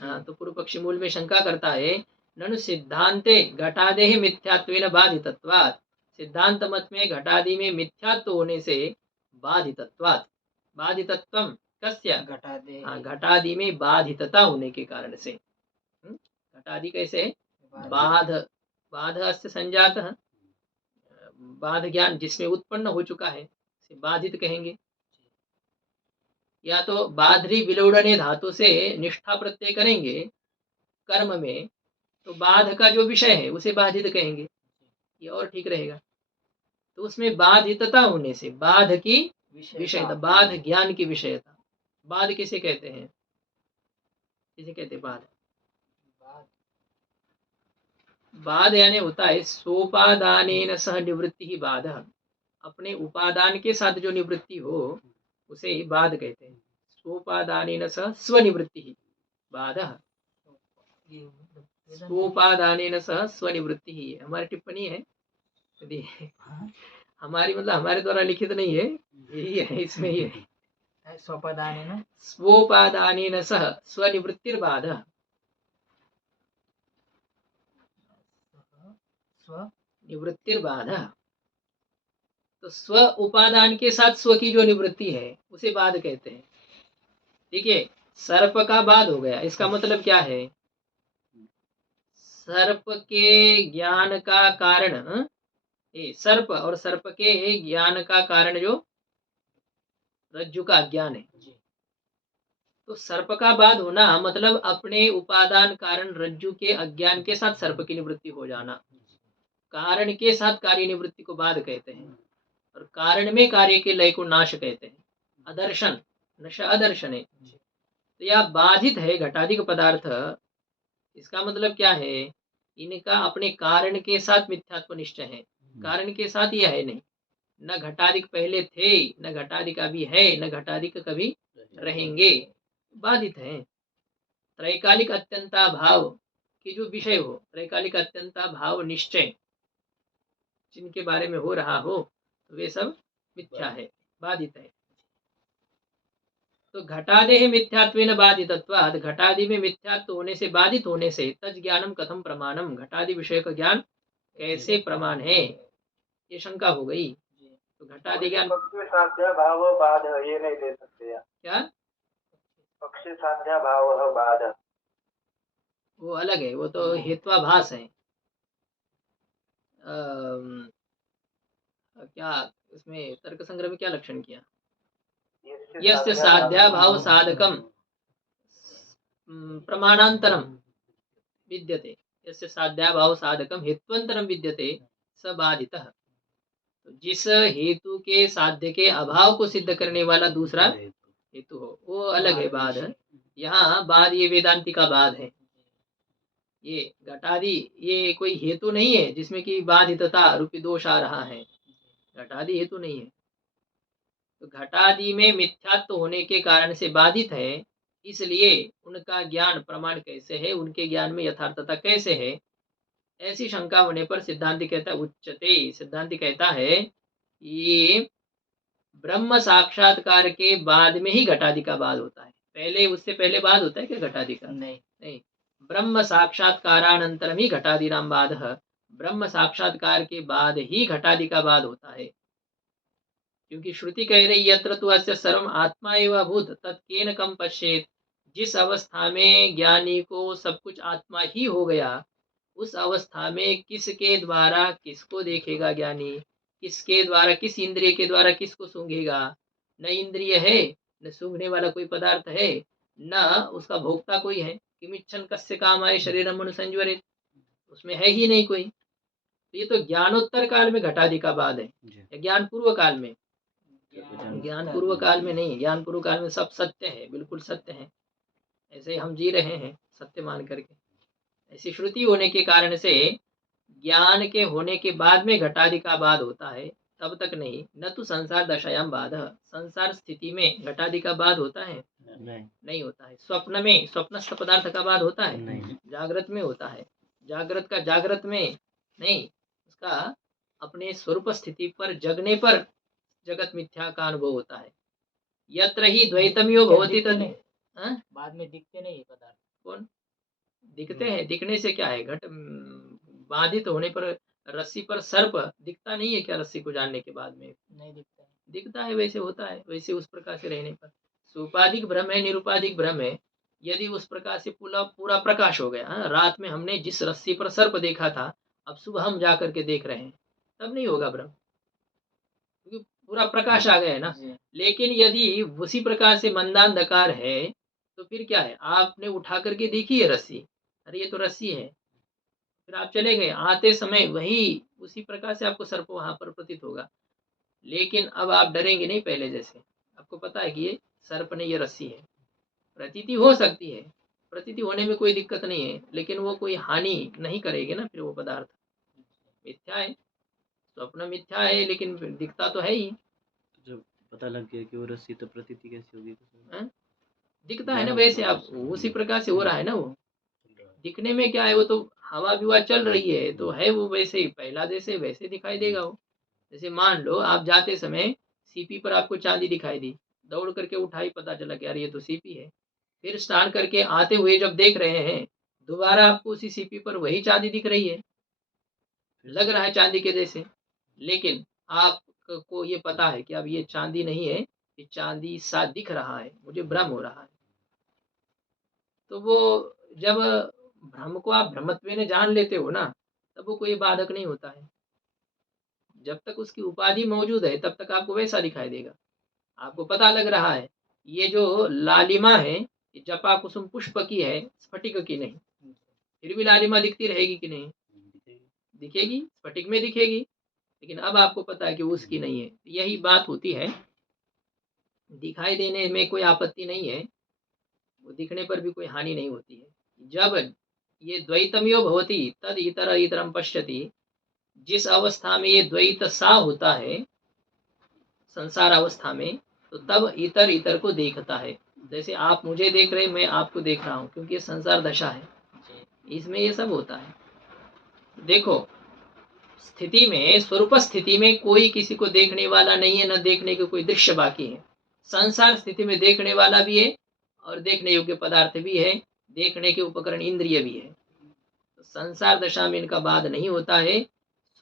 हाँ, तो पूर्व पक्षी मूल में शंका करता है, ननु सिद्धांते घटादेहि मिथ्यात्वेन बाधितत्वात्, सिद्धांत मत में घटादि में मिथ्यात्व होने से बाधितत्वात्, बाधितत्वम कस्य? घटा दे हाँ, घटादि में बाधितता होने के कारण से। घटादि कैसे है? बाध, बाध अस्य संजातः, बाध ज्ञान जिसमें उत्पन्न हो चुका है, इसे बाधित कहेंगे। या तो बाधरी विलोड़ने धातु से निष्ठा प्रत्यय करेंगे कर्म में, तो बाध का जो विषय है उसे बाधित कहेंगे, ये और ठीक रहेगा। तो उसमें बाधितता होने से, बाध की विषयता, बाध ज्ञान की विषयता। बाध किसे कहते हैं? किसे कहते हैं बाध? बाध यानी होता है सोपादानेन सह निवृत्ति ही बाध, अपने उपादान के साथ जो निवृत्ति हो उसे बाध कहते हैं। सोपादानेन सह स्वनिवृत्ति ही बाध, सोपादानेन सह स्वनिवृत्ति ही हमारी टिप्पणी है, यदि हमारी मतलब हमारे द्वारा लिखित नहीं है, यही है, इसमें ही है। स्वोपादानेन सह स्वनिवृत्तिर्बाध, निवृत्तिर्बाध। तो स्व उपादान के साथ स्व की जो निवृत्ति है उसे बाध कहते हैं। ठीक है, सर्प का बाध हो गया, इसका मतलब क्या है? सर्प के ज्ञान का कारण, सर्प और सर्प के ज्ञान का कारण जो रज्जु का अज्ञान है, तो सर्प का बाध होना मतलब अपने उपादान कारण रज्जु के अज्ञान के साथ सर्प की निवृत्ति हो जाना। कारण के साथ कार्य निवृत्ति को बाध कहते हैं, और कारण में कार्य के लय को नाश कहते हैं। अदर्शन, नशा अदर्शन है। तो यह बाधित है घटाधिक पदार्थ, इसका मतलब क्या है? इनका अपने कारण के साथ मिथ्यात्व निश्चय है, कारण के साथ यह है नहीं। न घटाधिक पहले थे, न घटाधिक अभी है, न घटाधिक कभी रहेंगे, बाधित है। त्रैकालिक अत्यंता भाव की जो विषय हो, त्रैकालिक अत्यंता भाव निश्चय जिनके बारे में हो रहा हो, तो वे सब मिथ्या है, बाधित है। तो घटादे मिथ्यात्वेन बाधितत्वात्, घटादि में मिथ्यात्व होने से, बाधित होने से, तज ज्ञानम कथम प्रमाणम, घटादि विषय का ज्ञान कैसे प्रमाण है, ये शंका हो गई। तो घटादि ज्ञान पक्ष साध्या भाव बाध, ये नहीं ले सकते यार। क्या? पक्ष साध्या भाव बाध, वो अलग है, वो तो हेत्वाभास है। क्या इसमें तर्क संग्रह में क्या लक्षण किया? यस्य साध्या भाव साधकम प्रमाणांतरम विद्यते, यस्य साध्या भाव साधकम हेत्वंतरम विद्यते स बाधितः। तो जिस हेतु के साध्य के अभाव को सिद्ध करने वाला दूसरा हेतु हो, वो अलग है बाध। यहाँ बाध ये वेदांति का बाध है। ये घटादि ये कोई हेतु नहीं है जिसमें कि बाधितता रूपी दोष आ रहा है, घटादि हेतु नहीं है। तो घटादि में मिथ्यात्व होने के कारण से बाधित है, इसलिए उनका ज्ञान प्रमाण कैसे है, उनके ज्ञान में यथार्थता कैसे है, ऐसी शंका होने पर सिद्धांति कहता है उच्चते, सिद्धांति कहता है कि ब्रह्म साक्षात्कार के बाद में ही घटादि का बाद होता है। पहले, उससे पहले बाद होता है क्या घटादि का? नहीं। ब्रह्म साक्षात्कारानंतरम ही घटादि नाम बाद, ब्रह्म साक्षात्कार के बाद ही घटादि का बाद होता है। क्योंकि श्रुति कह रही यत्र तु अस्य सर्वम आत्मा एव अभूत तत्केन कम पश्येत, जिस अवस्था में ज्ञानी को सब कुछ आत्मा ही हो गया, उस अवस्था में किसके द्वारा किसको देखेगा ज्ञानी, किसके द्वारा, किस इंद्रिय के द्वारा किसको सूंघेगा? न इंद्रिय है, न सूंघने वाला कोई पदार्थ है, न उसका भोक्ता कोई है। किमिच्छन कस्य कामाय शरीरम अनुसंजवरेत, उसमें है ही नहीं कोई। तो ये तो ज्ञानोत्तर काल में घटादि का बाद है, या ज्ञान पूर्व काल में? ज्ञान पूर्व काल में नहीं, ज्ञान पूर्व काल में सब सत्य है, बिल्कुल सत्य है, ऐसे हम जी रहे हैं सत्य मान करके। ऐसी श्रुति होने के कारण से ज्ञान के होने के बाद में घटादि का बाद होता है, तब तक नहीं। न तो संसार दशायाम बाद, संसार स्थिति में घटादि का बाद होता है? नहीं होता है। स्वप्न में स्वप्नस्थ पदार्थ का बाद होता है? जागृत में होता है। जागृत का जागृत में नहीं, उसका अपने स्वरूप स्थिति पर जगने पर जगत मिथ्या का अनुभव होता है। यत्र ही द्वैतमियो भवति तद, बाद में दिखते नहीं पदार्थ। कौन दिखते हैं? दिखने से क्या है? घट बाधित होने पर, रस्सी पर सर्प दिखता नहीं है क्या? रस्सी को जानने के बाद में नहीं दिखता है। दिखता है, वैसे होता है। वैसे उस प्रकार से रहने पर सुपाधिक भ्रम है, निरुपाधिक भ्रम है। यदि उस प्रकार से पूरा प्रकाश हो गया, रात में हमने जिस रस्सी पर सर्प देखा था, अब सुबह हम जा करके देख रहे हैं, तब नहीं होगा भ्रम, क्योंकि पूरा प्रकाश आ गया है ना। लेकिन यदि उसी प्रकार से मंदांधकार है, तो फिर क्या है? आपने उठा करके देखी है रस्सी, अरे ये तो रस्सी है, फिर आप चले गए, आते समय वही उसी प्रकार से आपको सर्प वहां पर प्रतीत होगा। लेकिन अब आप डरेंगे नहीं पहले जैसे, आपको पता है कि ये सर्प नहीं, ये रस्सी है। प्रतीति हो सकती है, प्रतीति होने में कोई दिक्कत नहीं है, लेकिन वो कोई हानि नहीं करेगी ना। फिर वो पदार्थ मिथ्या है, स्वप्न मिथ्या है, लेकिन दिखता तो है ही। जब पता लग गया कि वो रस्सी, तो प्रतीति कैसी होगी? दिखता है ना, वैसे आप उसी प्रकार से हो रहा है ना। वो दिखने में क्या है, वो तो हवा विवा चल रही है, तो है वो वैसे ही, पहला जैसे वैसे दिखाई देगा वो। जैसे मान लो आप जाते समय सीपी पर आपको चांदी दिखाई दी, दौड़ करके उठाई, पता चला कि यार ये तो सीपी है। फिर स्नान करके आते हुए जब देख रहे हैं, दोबारा आपको उसी सीपी पर वही चांदी दिख रही है, लग रहा है चांदी के जैसे, लेकिन आपको ये पता है कि अब ये चांदी नहीं है, ये चांदी सा दिख रहा है, मुझे भ्रम हो रहा है। तो वो जब भ्रम को आप भ्रमत्व में जान लेते हो ना, तब वो कोई बाधक नहीं होता है। जब तक उसकी उपाधि मौजूद है, तब तक आपको वैसा दिखाई देगा। आपको पता लग रहा है ये जो लालिमा है, ये जपा कुसुम पुष्प की है, स्फटिक की नहीं। फिर भी लालिमा दिखती रहेगी कि नहीं? दिखेगी, स्फटिक में दिखेगी, लेकिन अब आपको पता है कि उसकी नहीं है। यही बात होती है, दिखाई देने में कोई आपत्ति नहीं है, वो दिखने पर भी कोई हानि नहीं होती है। जब ये द्वैतमियो भवति तद इतर इतरम पश्यति, जिस अवस्था में ये द्वैत सा होता है संसार अवस्था में, तो तब इतर इतर को देखता है। जैसे आप मुझे देख रहे, मैं आपको देख रहा हूँ, क्योंकि ये संसार दशा है, इसमें ये सब होता है। देखो, स्थिति में, स्वरूप स्थिति में कोई किसी को देखने वाला नहीं है, न देखने के कोई दृश्य बाकी है। संसार स्थिति में देखने वाला भी है और देखने योग्य पदार्थ भी है, देखने के उपकरण इंद्रिय भी है। तो संसार दशा में इनका बाद नहीं होता है,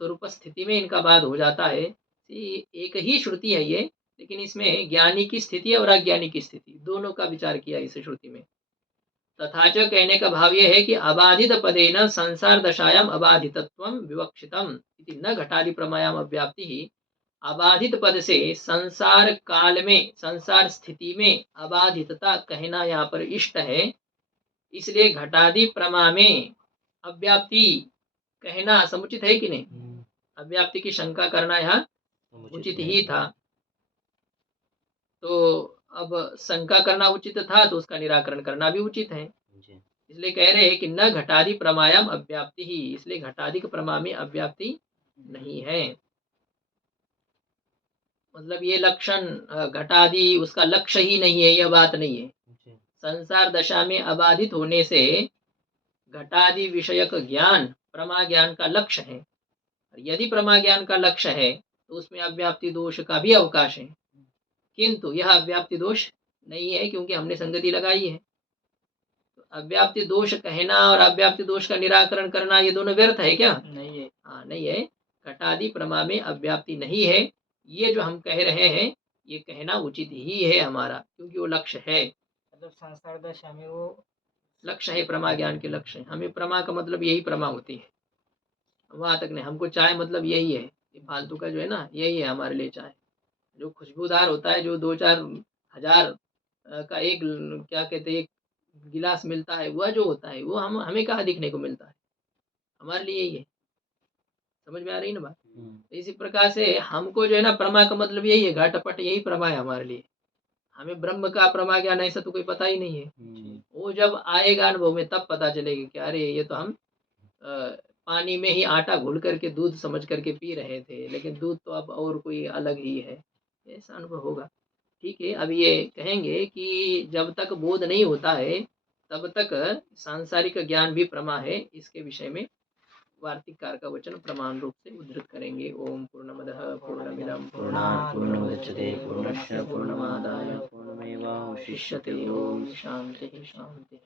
स्वरूप स्थिति में इनका बाद हो जाता है। एक ही श्रुति है ये, लेकिन इसमें ज्ञानी की स्थिति और अज्ञानी की स्थिति दोनों का विचार किया इस श्रुति में। तथाच कहने का भाव यह है कि अबाधित पदेन संसार दशायाम अबाधितत्वम विवक्षितम इति न घटादि प्रमायाम अव्याप्ति ही। अबाधित पद से संसार काल में, संसार स्थिति में अबाधितता कहना यहाँ पर इष्ट है, इसलिए घटादि प्रमा में अव्याप्ति कहना समुचित है कि नहीं? अव्याप्ति की शंका करना यहाँ उचित ही था। तो अब शंका करना उचित था, तो उसका निराकरण करना भी उचित है। इसलिए कह रहे हैं कि न घटादि प्रमायाम अव्याप्ति ही, इसलिए घटादि प्रमा में अव्याप्ति नहीं है। मतलब ये लक्षण घटादि उसका लक्ष्य ही नहीं है, यह बात नहीं है। संसार दशा में अबाधित होने से घटादि विषयक ज्ञान प्रमा ज्ञान का लक्ष्य है। यदि प्रमा ज्ञान का लक्ष्य है तो उसमें अव्याप्ति दोष का भी अवकाश है, किंतु यह अव्याप्ति दोष नहीं है क्योंकि हमने संगति लगाई है। तो अव्याप्ति दोष कहना और अव्याप्ति दोष का निराकरण करना ये दोनों व्यर्थ है क्या? नहीं है। हाँ, नहीं है। घटादि प्रमा में अव्याप्ति नहीं है, ये जो हम कह रहे हैं ये कहना उचित ही है हमारा, क्योंकि वो लक्ष्य है। मतलब संसार दशा में वो लक्ष्य है, प्रमा ज्ञान के लक्ष्य है। हमें प्रमा का मतलब यही प्रमा होती है, वहां तक नहीं। हमको चाय मतलब यही है, ये फालतू का जो है ना, यही है हमारे लिए चाय। जो खुशबूदार होता है, जो 2-4 हजार का एक क्या कहते हैं एक गिलास मिलता है, वह जो होता है वो हमें कहाँ दिखने को मिलता है, हमारे लिए यही है। समझ में आ रही ना बात? तो इसी प्रकार से हमको जो है ना प्रमा का मतलब यही है, घाटपट यही प्रमा है हमारे लिए। हमें ब्रह्म का प्रमा ज्ञान ऐसा तो कोई पता ही नहीं है। वो जब आएगा अनुभव में तब पता चलेगा कि अरे ये तो हम पानी में ही आटा घोल करके दूध समझ करके पी रहे थे, लेकिन दूध तो अब और कोई अलग ही है, ऐसा अनुभव होगा। ठीक है, अब ये कहेंगे कि जब तक बोध नहीं होता है तब तक सांसारिक ज्ञान भी प्रमा है। इसके विषय में वार्तिककार का वचन प्रमाण रूप से उद्धृत करेंगे। ओम पूर्णमदः पूर्णमिदं पूर्णात् पूर्णमुदच्यते पूर्णस्य पूर्णमादाय पूर्णमेवावशिष्यते। ओम शांति शांति।